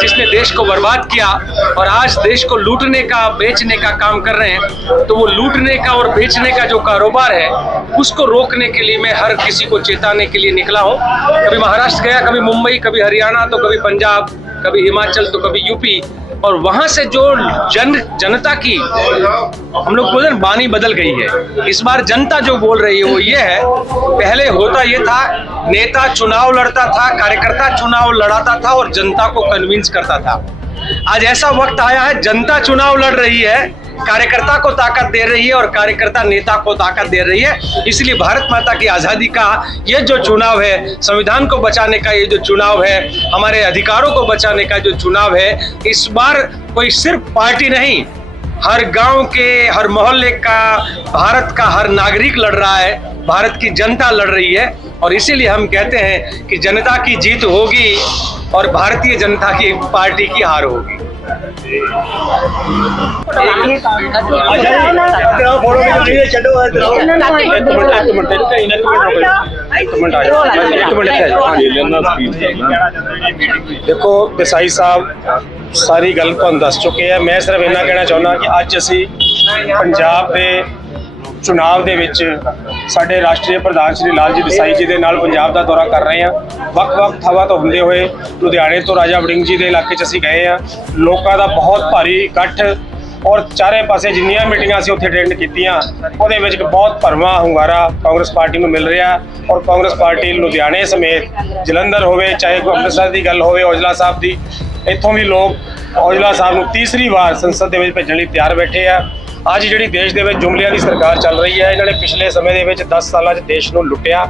जिसने देश को बर्बाद किया और आज देश को लूटने का बेचने का काम कर रहे हैं। तो वो लूटने का और बेचने का जो कारोबार है उसको रोकने के लिए मैं हर किसी को चेताने के लिए निकला हूँ। कभी महाराष्ट्र गया, कभी मुंबई, कभी हरियाणा, तो कभी पंजाब, कभी हिमाचल, तो कभी यूपी, और वहां से जो जनता की हम लोग बोलते हैं बानी बदल गई है। इस बार जनता जो बोल रही है वो ये है, पहले होता ये था नेता चुनाव लड़ता था, कार्यकर्ता चुनाव लड़ाता था और जनता को कन्विंस करता था। आज ऐसा वक्त आया है जनता चुनाव लड़ रही है, कार्यकर्ता को ताकत दे रही है और कार्यकर्ता नेता को ताकत दे रही है। इसलिए भारत माता की आज़ादी का ये जो चुनाव है, संविधान को बचाने का ये जो चुनाव है, हमारे अधिकारों को बचाने का जो चुनाव है, इस बार कोई सिर्फ पार्टी नहीं, हर गांव के, हर मोहल्ले का, भारत का हर नागरिक लड़ रहा है, भारत की जनता लड़ रही है। और इसीलिए हम कहते हैं कि जनता की जीत होगी और भारतीय जनता की पार्टी की हार होगी। देखो देसाई साहब सारी गल तुहानूं दस चुके हैं। मैं सिर्फ इन्ना कहना चाहुंदा कि अज असीं पंजाब दे चुनाव ਦੇ ਵਿੱਚ ਸਾਡੇ ਰਾਸ਼ਟਰੀ ਪ੍ਰਧਾਨ ਸ਼੍ਰੀ ਲਾਲਜੀ ਦੇਸਾਈ ਜੀ ਦੇ ਨਾਲ ਪੰਜਾਬ ਦਾ ਦੌਰਾ ਕਰ ਰਹੇ ਹਾਂ। ਵੱਖ-ਵੱਖ ਥਾਵਾਂ ਤੋਂ ਹੁੰਦੇ ਹੋਏ ਲੁਧਿਆਣੇ ਤੋਂ ਰਾਜਾ ਵੜਿੰਗ ਜੀ ਦੇ ਇਲਾਕੇ 'ਚ ਅਸੀਂ ਗਏ ਹਾਂ। ਲੋਕਾਂ ਦਾ ਬਹੁਤ ਭਾਰੀ ਇਕੱਠ ਔਰ ਚਾਰੇ ਪਾਸੇ ਜਿੰਨੀਆਂ ਮੀਟਿੰਗਾਂ ਅਸੀਂ ਉੱਥੇ ਅਟੈਂਡ ਕੀਤੀਆਂ ਉਹਦੇ ਵਿੱਚ ਬਹੁਤ ਭਰਵਾਂ ਹੁੰਗਾਰਾ ਕਾਂਗਰਸ ਪਾਰਟੀ ਨੂੰ ਮਿਲ ਰਿਹਾ ਔਰ ਕਾਂਗਰਸ ਪਾਰਟੀ ਲੁਧਿਆਣੇ ਸਮੇਤ ਜਲੰਧਰ ਹੋਵੇ, ਚਾਹੇ ਅੰਮ੍ਰਿਤਸਰ ਦੀ ਗੱਲ ਹੋਵੇ, ਔਜਲਾ ਸਾਹਿਬ ਦੀ, ਇੱਥੋਂ ਵੀ ਲੋਕ ਔਜਲਾ ਸਾਹਿਬ ਨੂੰ ਤੀਸਰੀ ਵਾਰ ਸੰਸਦ ਦੇ ਵਿੱਚ ਭੇਜਣ ਲਈ ਤਿਆਰ ਬੈਠੇ ਆ। ਅੱਜ ਜਿਹੜੀ ਦੇਸ਼ ਦੇ ਵਿੱਚ ਜੁਮਲਿਆਂ ਦੀ ਸਰਕਾਰ ਚੱਲ ਰਹੀ ਹੈ, ਇਹਨਾਂ ਨੇ ਪਿਛਲੇ ਸਮੇਂ ਦੇ ਵਿੱਚ 10 ਸਾਲਾਂ 'ਚ ਦੇਸ਼ ਨੂੰ ਲੁੱਟਿਆ।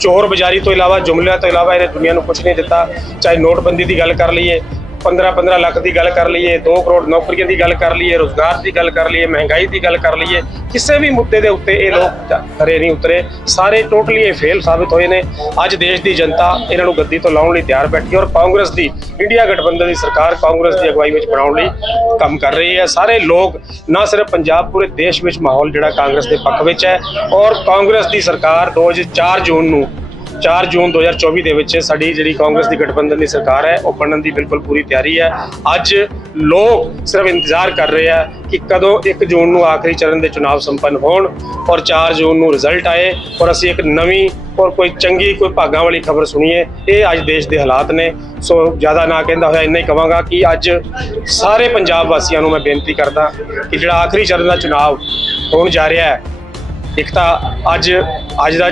ਚੋਰ ਬਜ਼ਾਰੀ ਤੋਂ ਇਲਾਵਾ, ਜੁਮਲਿਆਂ ਤੋਂ ਇਲਾਵਾ ਇਹਨੇ ਦੁਨੀਆ ਨੂੰ ਕੁਝ ਨਹੀਂ ਦਿੱਤਾ। ਚਾਹੇ ਨੋਟਬੰਦੀ ਦੀ ਗੱਲ ਕਰ ਲਈਏ, 15-15 ਲੱਖ ਦੀ ਗੱਲ ਕਰ ਲਈਏ, 2 ਕਰੋੜ ਨੌਕਰੀਆਂ ਦੀ ਗੱਲ ਕਰ ਲਈਏ, ਰੋਜ਼ਗਾਰ ਦੀ ਗੱਲ ਕਰ ਲਈਏ, ਮਹਿੰਗਾਈ ਦੀ ਗੱਲ ਕਰ ਲਈਏ, ਕਿਸੇ ਵੀ ਮੁੱਦੇ ਦੇ ਉੱਤੇ ਇਹ ਲੋਕ ਖਰੇ ਨਹੀਂ ਉਤਰੇ। ਸਾਰੇ ਟੋਟਲੀ ਇਹ ਫੇਲ ਸਾਬਿਤ ਹੋਏ ਨੇ। ਅੱਜ ਦੇਸ਼ ਦੀ ਜਨਤਾ ਇਹਨਾਂ ਨੂੰ ਗੱਦੀ ਤੋਂ ਲਾਉਣ ਲਈ ਤਿਆਰ ਬੈਠੀ ਔਰ ਕਾਂਗਰਸ ਦੀ ਇੰਡੀਆ ਗਠਬੰਧਨ ਦੀ ਸਰਕਾਰ ਕਾਂਗਰਸ ਦੀ ਅਗਵਾਈ ਵਿੱਚ ਬਣਾਉਣ ਲਈ ਕੰਮ ਕਰ ਰਹੀ ਹੈ। ਸਾਰੇ ਲੋਕ ਨਾ ਸਿਰਫ ਪੰਜਾਬ, ਪੂਰੇ ਦੇਸ਼ ਵਿੱਚ ਮਾਹੌਲ ਜਿਹੜਾ ਕਾਂਗਰਸ ਦੇ ਪੱਖ ਵਿੱਚ ਹੈ ਔਰ ਕਾਂਗਰਸ ਦੀ ਸਰਕਾਰ 4 ਜੂਨ 2024 ਦੇ ਵਿੱਚ ਸਾਡੀ ਜਿਹੜੀ ਕਾਂਗਰਸ ਦੀ ਗਠਬੰਧਨ ਦੀ ਸਰਕਾਰ ਹੈ ਉਹ ਬਣਨ ਦੀ ਬਿਲਕੁਲ ਪੂਰੀ ਤਿਆਰੀ ਹੈ। ਅੱਜ ਲੋਕ ਸਿਰਫ ਇੰਤਜ਼ਾਰ ਕਰ ਰਹੇ ਆ ਕਿ ਕਦੋਂ 1 ਜੂਨ ਨੂੰ ਆਖਰੀ ਚਰਨ ਦੇ ਚੁਣਾਵ ਸੰਪੰਨ ਹੋਣ ਔਰ 4 ਜੂਨ ਨੂੰ ਰਿਜ਼ਲਟ ਆਏ ਔਰ ਅਸੀਂ ਇੱਕ ਨਵੀਂ ਔਰ ਕੋਈ ਚੰਗੀ, ਕੋਈ ਭਾਗਾਂ ਵਾਲੀ ਖਬਰ ਸੁਣੀਏ। ਇਹ ਅੱਜ ਦੇਸ਼ ਦੇ ਹਾਲਾਤ ਨੇ। ਸੋ ਜ਼ਿਆਦਾ ਨਾ ਕਹਿੰਦਾ ਹੋਇਆ ਇੰਨਾ ਹੀ ਕਹਾਂਗਾ ਕਿ ਅੱਜ ਸਾਰੇ ਪੰਜਾਬ ਵਾਸੀਆਂ ਨੂੰ ਮੈਂ ਬੇਨਤੀ ਕਰਦਾ ਕਿ ਜਿਹੜਾ ਆਖਰੀ ਚਰਨ ਦਾ ਚੁਣਾਵ ਹੋਣ ਜਾ ਰਿਹਾ ਹੈ, ਇੱਕ ਤਾਂ ਅੱਜ ਦਾ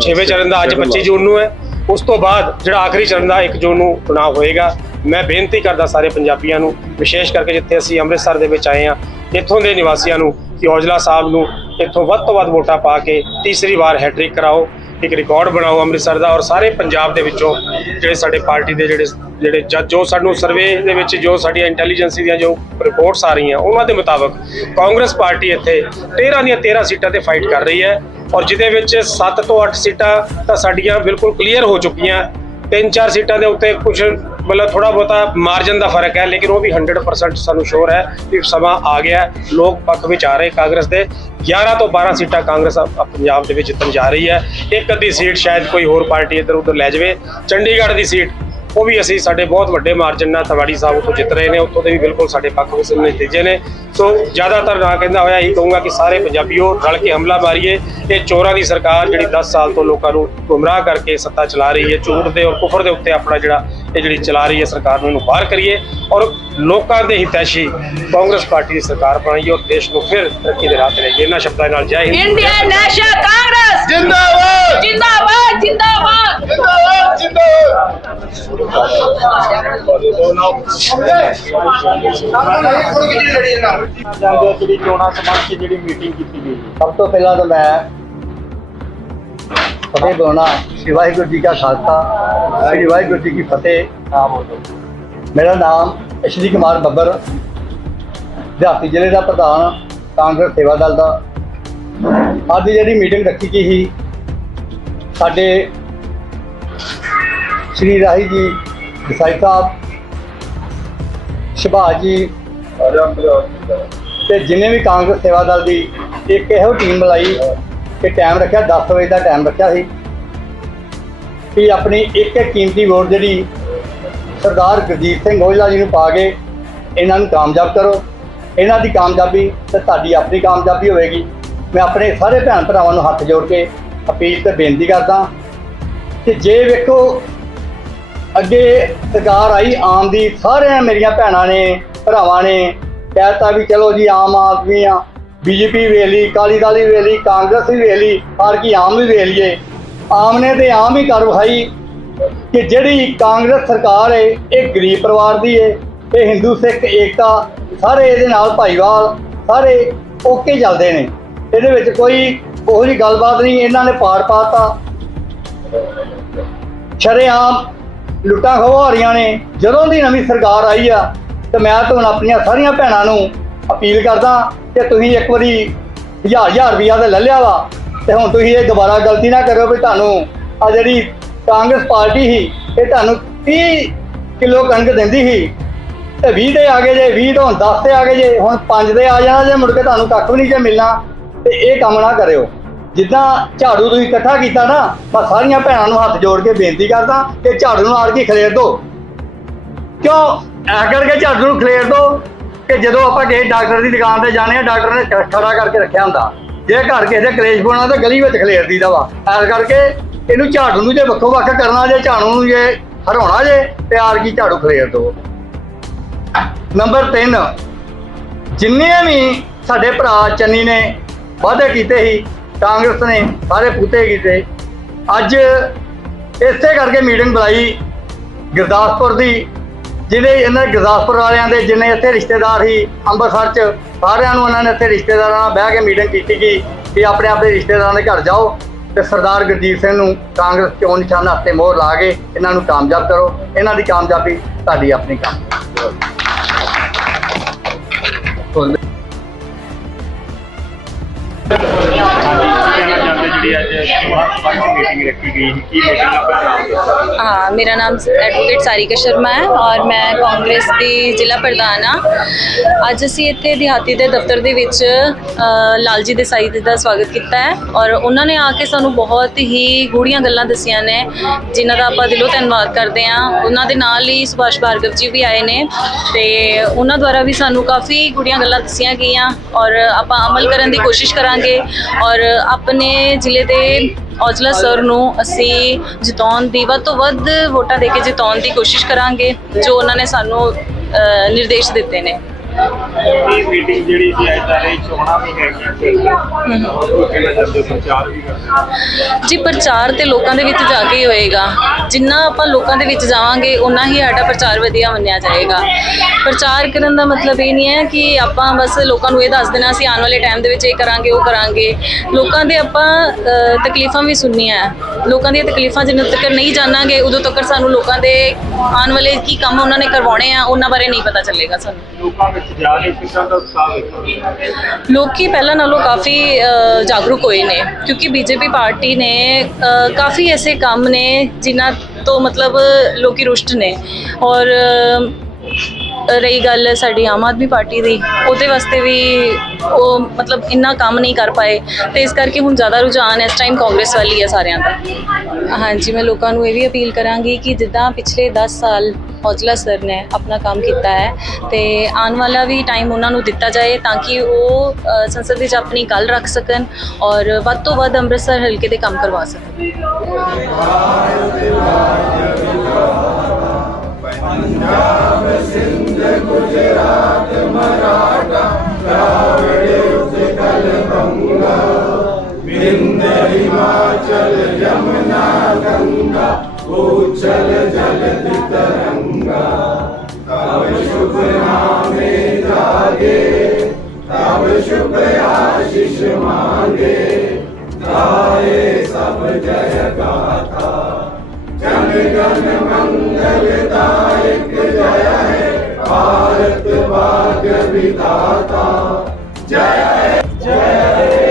6ਵੇਂ ਚਰਨ ਦਾ ਅੱਜ 25 ਜੂਨ ਨੂੰ ਹੈ, ਉਸ ਤੋਂ ਬਾਅਦ ਜਿਹੜਾ ਆਖਰੀ ਚਰਨ ਦਾ 1 ਜੂਨ ਨੂੰ ਚੁਣਾਵ ਹੋਏਗਾ। ਮੈਂ ਬੇਨਤੀ ਕਰਦਾ ਸਾਰੇ ਪੰਜਾਬੀਆਂ ਨੂੰ, ਵਿਸ਼ੇਸ਼ ਕਰਕੇ ਜਿੱਥੇ ਅਸੀਂ ਅੰਮ੍ਰਿਤਸਰ ਦੇ ਵਿੱਚ ਆਏ ਹਾਂ, ਇੱਥੋਂ ਦੇ ਨਿਵਾਸੀਆਂ ਨੂੰ ਕਿ ਔਜਲਾ ਸਾਹਿਬ ਨੂੰ ਇੱਥੋਂ ਵੱਧ ਤੋਂ ਵੱਧ ਵੋਟਾਂ ਪਾ ਕੇ ਤੀਸਰੀ ਵਾਰ ਹੈਟ੍ਰਿਕ ਕਰਾਓ, ਇੱਕ ਰਿਕਾਰਡ ਬਣਾਓ ਅੰਮ੍ਰਿਤਸਰ ਦਾ। ਔਰ ਸਾਰੇ ਪੰਜਾਬ ਦੇ ਵਿੱਚੋਂ ਜਿਹੜੇ ਸਾਡੇ ਪਾਰਟੀ ਦੇ ਜਿਹੜੇ ਜੋ ਸਾਨੂੰ ਸਰਵੇ ਦੇ ਵਿੱਚ ਜੋ ਸਾਡੀਆਂ ਇੰਟੈਲੀਜੈਂਸੀ ਦੀਆਂ ਜੋ ਰਿਪੋਰਟਸ ਆ ਰਹੀਆਂ ਉਹਨਾਂ ਦੇ ਮੁਤਾਬਕ ਕਾਂਗਰਸ ਪਾਰਟੀ ਇੱਥੇ 13 ਦੀਆਂ 13 ਸੀਟਾਂ ਤੇ ਫਾਈਟ ਕਰ ਰਹੀ ਹੈ ਔਰ ਜਿਹਦੇ ਵਿੱਚ 7 ਤੋਂ 8 ਸੀਟਾਂ ਤਾਂ ਸਾਡੀਆਂ ਬਿਲਕੁਲ ਕਲੀਅਰ ਹੋ ਚੁੱਕੀਆਂ। 3-4 ਸੀਟਾਂ ਦੇ ਉੱਤੇ ਕੁਝ ਮਤਲਬ ਥੋੜਾ ਬਹੁਤਾ ਮਾਰਜਨ ਦਾ ਫਰਕ ਹੈ, ਲੇਕਿਨ ਉਹ ਵੀ 100% ਸਾਨੂੰ ਸ਼ੋਰ ਹੈ ਕਿ ਸਮਾਂ ਆ ਗਿਆ, ਲੋਕ ਪੱਖ ਵਿੱਚ ਆ ਰਹੇ ਕਾਂਗਰਸ ਦੇ। 11 ਤੋਂ 12 ਸੀਟਾਂ ਕਾਂਗਰਸ ਪੰਜਾਬ ਦੇ ਵਿੱਚ ਜਿੱਤਣ ਜਾ ਰਹੀ ਹੈ। ਇੱਕ ਅੱਧੀ ਸੀਟ ਸ਼ਾਇਦ ਕੋਈ ਹੋਰ ਪਾਰਟੀ ਇੱਧਰ ਉੱਧਰ ਲੈ ਜਾਵੇ। ਚੰਡੀਗੜ੍ਹ ਦੀ ਸੀਟ ਉਹ ਵੀ ਅਸੀਂ ਸਾਡੇ ਬਹੁਤ ਵੱਡੇ ਮਾਰਜਨ ਨਾਲ ਤਿਵਾੜੀ ਸਾਹਿਬ ਉੱਥੋਂ ਜਿੱਤ ਰਹੇ ਨੇ, ਉੱਥੋਂ ਦੇ ਵੀ ਬਿਲਕੁਲ ਸਾਡੇ ਪੱਖ ਵਿੱਚ ਨਤੀਜੇ ਨੇ। ਸੋ ਜ਼ਿਆਦਾਤਰ ਨਾ ਕਹਿੰਦਾ ਹੋਇਆ ਇਹੀ ਕਹੂੰਗਾ ਕਿ ਸਾਰੇ ਪੰਜਾਬੀਓ ਰਲ ਕੇ ਹਮਲਾ ਮਾਰੀਏ। ਇਹ ਚੋਰਾਂ ਦੀ ਸਰਕਾਰ ਜਿਹੜੀ 10 ਸਾਲ ਤੋਂ ਲੋਕਾਂ ਨੂੰ ਗੁੰਮਰਾਹ ਕਰਕੇ ਸੱਤਾ ਚਲਾ ਰਹੀ ਹੈ, ਝੂਠ ਦੇ ਔਰ ਕੁਫਰ ਦੇ ਉੱਤੇ ਆਪਣਾ ਜਿਹੜੀ ਚਲਾ ਰਹੀ ਹੈ ਸਰਕਾਰ ਨੂੰ, ਇਹਨੂੰ ਬਾਹਰ ਕਰੀਏ ਔਰ ਲੋਕਾਂ ਦੇ ਹਿਤੈਸ਼ੀ ਕਾਂਗਰਸ ਪਾਰਟੀ ਦੀ ਸਰਕਾਰ ਬਣਾਈਏ ਔਰ ਦੇਸ਼ ਨੂੰ ਫਿਰ ਤਰੱਕੀ ਦੇ ਰਾਹ ਤੇ ਲਈਏ। ਇਹਨਾਂ ਸ਼ਬਦਾਂ ਨਾਲ ਜੈ ਹਿੰਦ। इंडियन नेशनल कांग्रेस जिंदाबाद जिंदाबाद जिंदाबाद जिंदाबाद ਜਿਹੜੀ ਚੋਣਾਂ ਸੰਬੰਧ ਚ ਜਿਹੜੀ ਮੀਟਿੰਗ ਕੀਤੀ ਗਈ, ਸਭ ਤੋਂ ਪਹਿਲਾਂ ਤਾਂ ਮੈਂ ਫਤਿਹ ਬੁਲਾਉਣਾ। ਸ਼੍ਰੀ ਵਾਹਿਗੁਰੂ ਜੀ ਕਾ ਖਾਲਸਾ, ਸ਼੍ਰੀ ਵਾਹਿਗੁਰੂ ਜੀ ਕੀ ਫਤਿਹ। ਮੇਰਾ ਨਾਮ ਅਸ਼ਵਨੀ ਕੁਮਾਰ ਬੱਬਰ, ਦਿਹਾਤੀ ਜ਼ਿਲ੍ਹੇ ਦਾ ਪ੍ਰਧਾਨ ਕਾਂਗਰਸ ਸੇਵਾ ਦਲ ਦਾ। ਅੱਜ ਜਿਹੜੀ ਮੀਟਿੰਗ ਰੱਖੀ ਗਈ ਸੀ, ਸਾਡੇ ਸ਼੍ਰੀ ਰਾਹੀ ਜੀ ਦੇਸਾਈ ਸਾਹਿਬ, ਸੁਭਾਸ਼ ਜੀ ਤੇ ਜਿੰਨੇ ਵੀ ਕਾਂਗਰਸ ਸੇਵਾ ਦਲ ਦੀ एक ਇਹੋ ਟੀਮ ਬੁਲਾਈ ਕਿ ਟਾਈਮ ਰੱਖਿਆ 10 ਵਜੇ ਦਾ ਟਾਈਮ ਰੱਖਿਆ ਸੀ ਕਿ ਆਪਣੀ ਇੱਕ ਕੀਮਤੀ ਵੋਟ ਜਿਹੜੀ ਸਰਦਾਰ ਗੁਰਜੀਤ ਸਿੰਘ ਔਜਲਾ ਜੀ ਨੂੰ ਪਾ ਕੇ ਇਹਨਾਂ ਨੂੰ ਕਾਮਯਾਬ ਕਰੋ। ਇਹਨਾਂ ਦੀ ਕਾਮਯਾਬੀ ਤੇ ਤੁਹਾਡੀ ਆਪਣੀ ਕਾਮਯਾਬੀ ਹੋਵੇਗੀ। ਮੈਂ ਆਪਣੇ ਸਾਰੇ ਭੈਣ ਭਰਾਵਾਂ ਨੂੰ ਹੱਥ ਜੋੜ ਕੇ ਅਪੀਲ ਤੇ ਬੇਨਤੀ ਕਰਦਾ ਕਿ ਜੇ ਵੇਖੋ ਅੱਗੇ ਸਰਕਾਰ ਆਈ ਆਮ ਦੀ, ਸਾਰਿਆਂ ਮੇਰੀਆਂ ਭੈਣਾਂ ਨੇ ਭਰਾਵਾਂ ਨੇ ਕਹਿਤਾ ਵੀ ਚਲੋ ਜੀ ਆਮ ਆਦਮੀ ਆ, ਬੀਜੇਪੀ ਵੇਖ ਲਈ, ਅਕਾਲੀ ਦਲ ਵੀ ਵੇਖ ਲਈ, ਕਾਂਗਰਸ ਵੀ ਵੇਖ ਲਈ, ਪਰ ਕੀ ਆਮ ਵੀ ਵੇਖ ਲਈਏ। ਆਮ ਨੇ ਤੇ ਆਮ ਹੀ ਕਰ ਵਿਖਾਈ ਕਿ ਜਿਹੜੀ ਕਾਂਗਰਸ ਸਰਕਾਰ ਹੈ ਇਹ ਗਰੀਬ ਪਰਿਵਾਰ ਦੀ ਹੈ, ਇਹ ਹਿੰਦੂ ਸਿੱਖ ਏਕਤਾ ਸਾਰੇ ਇਹਦੇ ਨਾਲ ਭਾਈਵਾਲ ਸਾਰੇ ਓਕੇ ਚੱਲਦੇ ਨੇ, ਇਹਦੇ ਵਿੱਚ ਕੋਈ ਉਹੋ ਜਿਹੀ ਗੱਲਬਾਤ ਨਹੀਂ। ਇਹਨਾਂ ਨੇ ਪਾੜ ਪਾਤਾ, ਸ਼ਰੇਆਮ ਲੁੱਟਾਂ ਖੋਹਾਂ ਹੋ ਰਹੀਆਂ ਨੇ। ਜਦੋਂ ਦੀ ਨਵੀਂ ਸਰਕਾਰ ਆਈ ਆ ਤੇ ਮੈਂ ਤਾਂ ਹੁਣ ਆਪਣੀਆਂ ਸਾਰੀਆਂ ਭੈਣਾਂ ਨੂੰ ਅਪੀਲ ਕਰਦਾ ਕਿ ਤੁਸੀਂ ਇੱਕ ਵਾਰੀ 1000 ਰੁਪਈਆ ਤਾਂ ਲੈ ਲਿਆ ਵਾ ਤੇ ਹੁਣ ਤੁਸੀਂ ਇਹ ਦੁਬਾਰਾ ਗਲਤੀ ਨਾ ਕਰਿਓ ਵੀ ਤੁਹਾਨੂੰ ਆ ਜਿਹੜੀ ਕਾਂਗਰਸ ਪਾਰਟੀ ਸੀ ਇਹ ਤੁਹਾਨੂੰ 30 ਕਿਲੋ ਕਣਕ ਦਿੰਦੀ ਸੀ ਤੇ 20 ਦੇ ਆ ਗਏ ਜੇ, 20 ਤੋਂ ਹੁਣ 10 ਤੇ ਆ ਗਏ ਜੇ, ਹੁਣ 5 ਦੇ ਆ ਜਾਣਾ ਜੇ, ਮੁੜ ਕੇ ਤੁਹਾਨੂੰ ਕੱਖ ਵੀ ਨਹੀਂ ਜੇ ਮਿਲਣਾ। ਤੇ ਇਹ ਕੰਮ ਨਾ ਕਰਿਓ। ਜਿੱਦਾਂ ਝਾੜੂ ਤੁਸੀਂ ਇਕੱਠਾ ਕੀਤਾ ਨਾ, ਮੈਂ ਸਾਰੀਆਂ ਭੈਣਾਂ ਨੂੰ ਹੱਥ ਜੋੜ ਕੇ ਬੇਨਤੀ ਕਰਦਾ ਕਿ ਝਾੜੂ ਨੂੰ ਆੜ ਕੇ ਖਲੇਰ ਦਿਓ। ਕਿਉਂ ਐ ਕਰਕੇ ਝਾੜੂ ਨੂੰ ਖਲੇਰ ਦਿਓ ਕਿ ਜਦੋਂ ਆਪਾਂ ਕਿਸੇ ਡਾਕਟਰ ਦੀ ਦੁਕਾਨ ਤੇ ਜਾਂਦੇ ਆ, ਡਾਕਟਰ ਨੇ ਖੜਾ ਕਰਕੇ ਰੱਖਿਆ ਹੁੰਦਾ, ਜੇ ਘਰ ਕਿਸੇ ਦੇ ਕਲੇਸ਼ ਪਾਉਣਾ ਤਾਂ ਗਲੀ ਵਿੱਚ ਖਲੇਰ ਦੀਦਾ ਵਾ। ਐਸ ਕਰਕੇ ਇਹਨੂੰ ਝਾੜੂ ਨੂੰ ਜੇ ਵੱਖੋ ਵੱਖ ਕਰਨਾ, ਜੇ ਝਾੜੂ ਨੂੰ ਜੇ ਹਰਾਉਣਾ ਜੇ ਤੇ ਆੜ ਕੀ ਝਾੜੂ ਖਲੇਰ ਦਿਓ। ਨੰਬਰ 3, ਜਿੰਨੇ ਵੀ ਸਾਡੇ ਭਰਾ ਚੰਨੀ ਨੇ ਵਾਅਦੇ ਕੀਤੇ ਸੀ, ਕਾਂਗਰਸ ਨੇ ਸਾਰੇ ਪੂਤੇ ਕੀਤੇ। ਅੱਜ ਇਸੇ ਕਰਕੇ ਮੀਟਿੰਗ ਬੁਲਾਈ ਗੁਰਦਾਸਪੁਰ ਦੀ, ਜਿਹਨੇ ਇਹਨਾਂ ਗੁਰਦਾਸਪੁਰ ਵਾਲਿਆਂ ਦੇ ਜਿੰਨੇ ਇੱਥੇ ਰਿਸ਼ਤੇਦਾਰ ਸੀ ਅੰਮ੍ਰਿਤਸਰ 'ਚ, ਸਾਰਿਆਂ ਨੂੰ ਉਹਨਾਂ ਨੇ ਇੱਥੇ ਰਿਸ਼ਤੇਦਾਰਾਂ ਨਾਲ ਬਹਿ ਕੇ ਮੀਟਿੰਗ ਕੀਤੀ ਕਿ ਆਪਣੇ ਆਪਣੇ ਰਿਸ਼ਤੇਦਾਰਾਂ ਦੇ ਘਰ ਜਾਓ ਤੇ ਸਰਦਾਰ ਗੁਰਜੀਤ ਸਿੰਘ ਨੂੰ ਕਾਂਗਰਸ ਚੋਣ ਨਿਸ਼ਾਨ ਹੱਥੇ ਮੋਹਰ ਲਾ ਕੇ ਇਹਨਾਂ ਨੂੰ ਕਾਮਯਾਬ ਕਰੋ। ਇਹਨਾਂ ਦੀ ਕਾਮਯਾਬੀ ਤੁਹਾਡੀ ਆਪਣੀ ਕਾਮਯਾਬੀ। हाँ, मेरा नाम एडवोकेट सारिका शर्मा है और मैं कांग्रेस ਦੀ ਜ਼ਿਲ੍ਹਾ ਪ੍ਰਧਾਨ ਹਾਂ। ਅੱਜ ਅਸੀਂ ਇੱਥੇ ਦਿਹਾਤੀ ਦੇ ਦਫ਼ਤਰ ਦੇ ਵਿੱਚ ਲਾਲ ਜੀ ਦੇਸਾਈ ਜੀ ਦਾ ਸਵਾਗਤ ਕੀਤਾ ਹੈ ਔਰ ਉਹਨਾਂ ਨੇ ਆ ਕੇ ਸਾਨੂੰ ਬਹੁਤ ਹੀ ਗੂੜੀਆਂ ਗੱਲਾਂ ਦੱਸੀਆਂ ਨੇ ਜਿਨ੍ਹਾਂ ਦਾ ਆਪਾਂ ਦਿਲੋਂ ਧੰਨਵਾਦ ਕਰਦੇ ਹਾਂ। ਉਹਨਾਂ ਦੇ ਨਾਲ ਹੀ ਸੁਭਾਸ਼ ਭਾਰਗਵ ਜੀ ਵੀ ਆਏ ਨੇ ਤੇ ਉਹਨਾਂ ਦੁਆਰਾ ਵੀ ਸਾਨੂੰ ਕਾਫੀ ਗੂੜੀਆਂ ਗੱਲਾਂ ਦੱਸੀਆਂ ਗਈਆਂ ਔਰ ਆਪਾਂ ਅਮਲ ਕਰਨ ਦੀ ਕੋਸ਼ਿਸ਼ ਕਰਾਂਗੇ ਔਰ ਆਪਣੇ ਜ਼ਿਲ੍ਹੇ ਦੇ ਔਜਲਾ ਸਰ ਨੂੰ ਅਸੀਂ ਜਿਤਾਉਣ ਦੀ ਵੱਧ ਤੋਂ ਵੱਧ ਵੋਟਾਂ ਦੇ ਕੇ ਜਿਤਾਉਣ ਦੀ ਕੋਸ਼ਿਸ਼ ਕਰਾਂਗੇ ਜੋ ਉਹਨਾਂ ਨੇ ਸਾਨੂੰ ਨਿਰਦੇਸ਼ ਦਿੱਤੇ ਨੇ। ਇਹ ਮੀਟਿੰਗ ਜਿਹੜੀ ਸੀ ਅੱਜ ਦਾ ਇਹ ਚੋਣਾਂ ਵੀ ਹੈਗੀਆਂ ਪ੍ਰਚਾਰ ਵੀ ਕਰਦੇ ਜੀ, ਪ੍ਰਚਾਰ ਤੇ ਲੋਕਾਂ ਦੇ ਵਿੱਚ ਜਾ ਕੇ ਹੀ ਹੋਏਗਾ। ਜਿੰਨਾ ਆਪਾਂ ਲੋਕਾਂ ਦੇ ਵਿੱਚ ਜਾਵਾਂਗੇ ਉਨਾ ਹੀ ਸਾਡਾ ਪ੍ਰਚਾਰ ਵਧੀਆ ਮੰਨਿਆ ਜਾਏਗਾ। ਪ੍ਰਚਾਰ ਕਰਨ ਦਾ ਮਤਲਬ ਇਹ ਨਹੀਂ ਹੈ ਕਿ ਆਪਾਂ ਬਸ ਲੋਕਾਂ ਨੂੰ ਇਹ ਦੱਸ ਦੇਣਾ ਅਸੀਂ ਆਉਣ ਵਾਲੇ ਟਾਈਮ ਦੇ ਵਿੱਚ ਇਹ ਕਰਾਂਗੇ ਉਹ ਕਰਾਂਗੇ। ਲੋਕਾਂ ਦੇ ਆਪਾਂ ਤਕਲੀਫਾਂ ਵੀ ਸੁਣਨੀਆਂ, ਲੋਕਾਂ ਦੀਆਂ ਤਕਲੀਫਾਂ ਜਿੰਨੇ ਤੱਕ ਨਹੀਂ ਜਾਣਾਂਗੇ ਉਦੋਂ ਤੱਕ ਸਾਨੂੰ ਲੋਕਾਂ ਦੇ ਆਉਣ ਵਾਲੇ ਕੀ ਕੰਮ ਉਹਨਾਂ ਨੇ ਕਰਵਾਉਣੇ ਆ ਉਹਨਾਂ ਬਾਰੇ ਨਹੀਂ ਪਤਾ ਚੱਲੇਗਾ ਸਾਨੂੰ। ਲੋਕਾਂ ਵਿੱਚ ਜਾ ਕੇ ਕਿੱਦਾਂ ਦਾ ਉਤਸ਼ਾਹ ਵੇਖੋ? ਲੋਕੀ ਪਹਿਲਾਂ ਨਾਲੋਂ ਕਾਫੀ ਜਾਗਰੂਕ ਹੋਏ ਨੇ ਕਿਉਂਕਿ ਬੀਜੇਪੀ ਪਾਰਟੀ ਨੇ ਕਾਫੀ ਐਸੇ ਕੰਮ ਨੇ ਜਿਨ੍ਹਾਂ ਤੋਂ ਮਤਲਬ ਲੋਕੀ ਰੁਸ਼ਟ ਨੇ ਔਰ ਰਹੀ ਗੱਲ ਸਾਡੀ ਆਮ ਆਦਮੀ ਪਾਰਟੀ ਦੀ, ਉਹਦੇ ਵਾਸਤੇ ਵੀ ਉਹ ਮਤਲਬ ਇੰਨਾ ਕੰਮ ਨਹੀਂ ਕਰ ਪਾਏ ਤੇ ਇਸ ਕਰਕੇ ਹੁਣ ਜ਼ਿਆਦਾ ਰੁਝਾਨ ਇਸ ਟਾਈਮ ਕਾਂਗਰਸ ਵਾਲੀ ਹੈ ਸਾਰਿਆਂ ਦਾ। ਹਾਂਜੀ, ਮੈਂ ਲੋਕਾਂ ਨੂੰ ਇਹ ਵੀ ਅਪੀਲ ਕਰਾਂਗੀ ਕਿ ਜਿੱਦਾਂ ਪਿਛਲੇ 10 ਸਾਲ ਔਜਲਾ ਸਰ ਨੇ ਆਪਣਾ ਕੰਮ ਕੀਤਾ ਹੈ ਤੇ ਆਉਣ ਵਾਲਾ ਵੀ ਟਾਈਮ ਉਹਨਾਂ ਨੂੰ ਦਿੱਤਾ ਜਾਏ ਤਾਂ ਕਿ ਉਹ ਸੰਸਦ ਵਿੱਚ ਆਪਣੀ ਗੱਲ ਰੱਖ ਸਕਣ ਔਰ ਵੱਧ ਤੋਂ ਵੱਧ ਅੰਮ੍ਰਿਤਸਰ ਹਲਕੇ ਦੇ ਕੰਮ ਕਰਵਾ ਸਕਣ। पंजाब सिंध गुजरात मराठा द्राविड़ उत्कल बंगा विंध्य हिमाचल यमुना गंगा उच्छल जलधि तरंगा तब शुभ नामे जागे तब शुभ आशीष मांगे गाए सब जय गाथा जन गण मंगलदायक जय है भारत भाग्य विधाता जय जय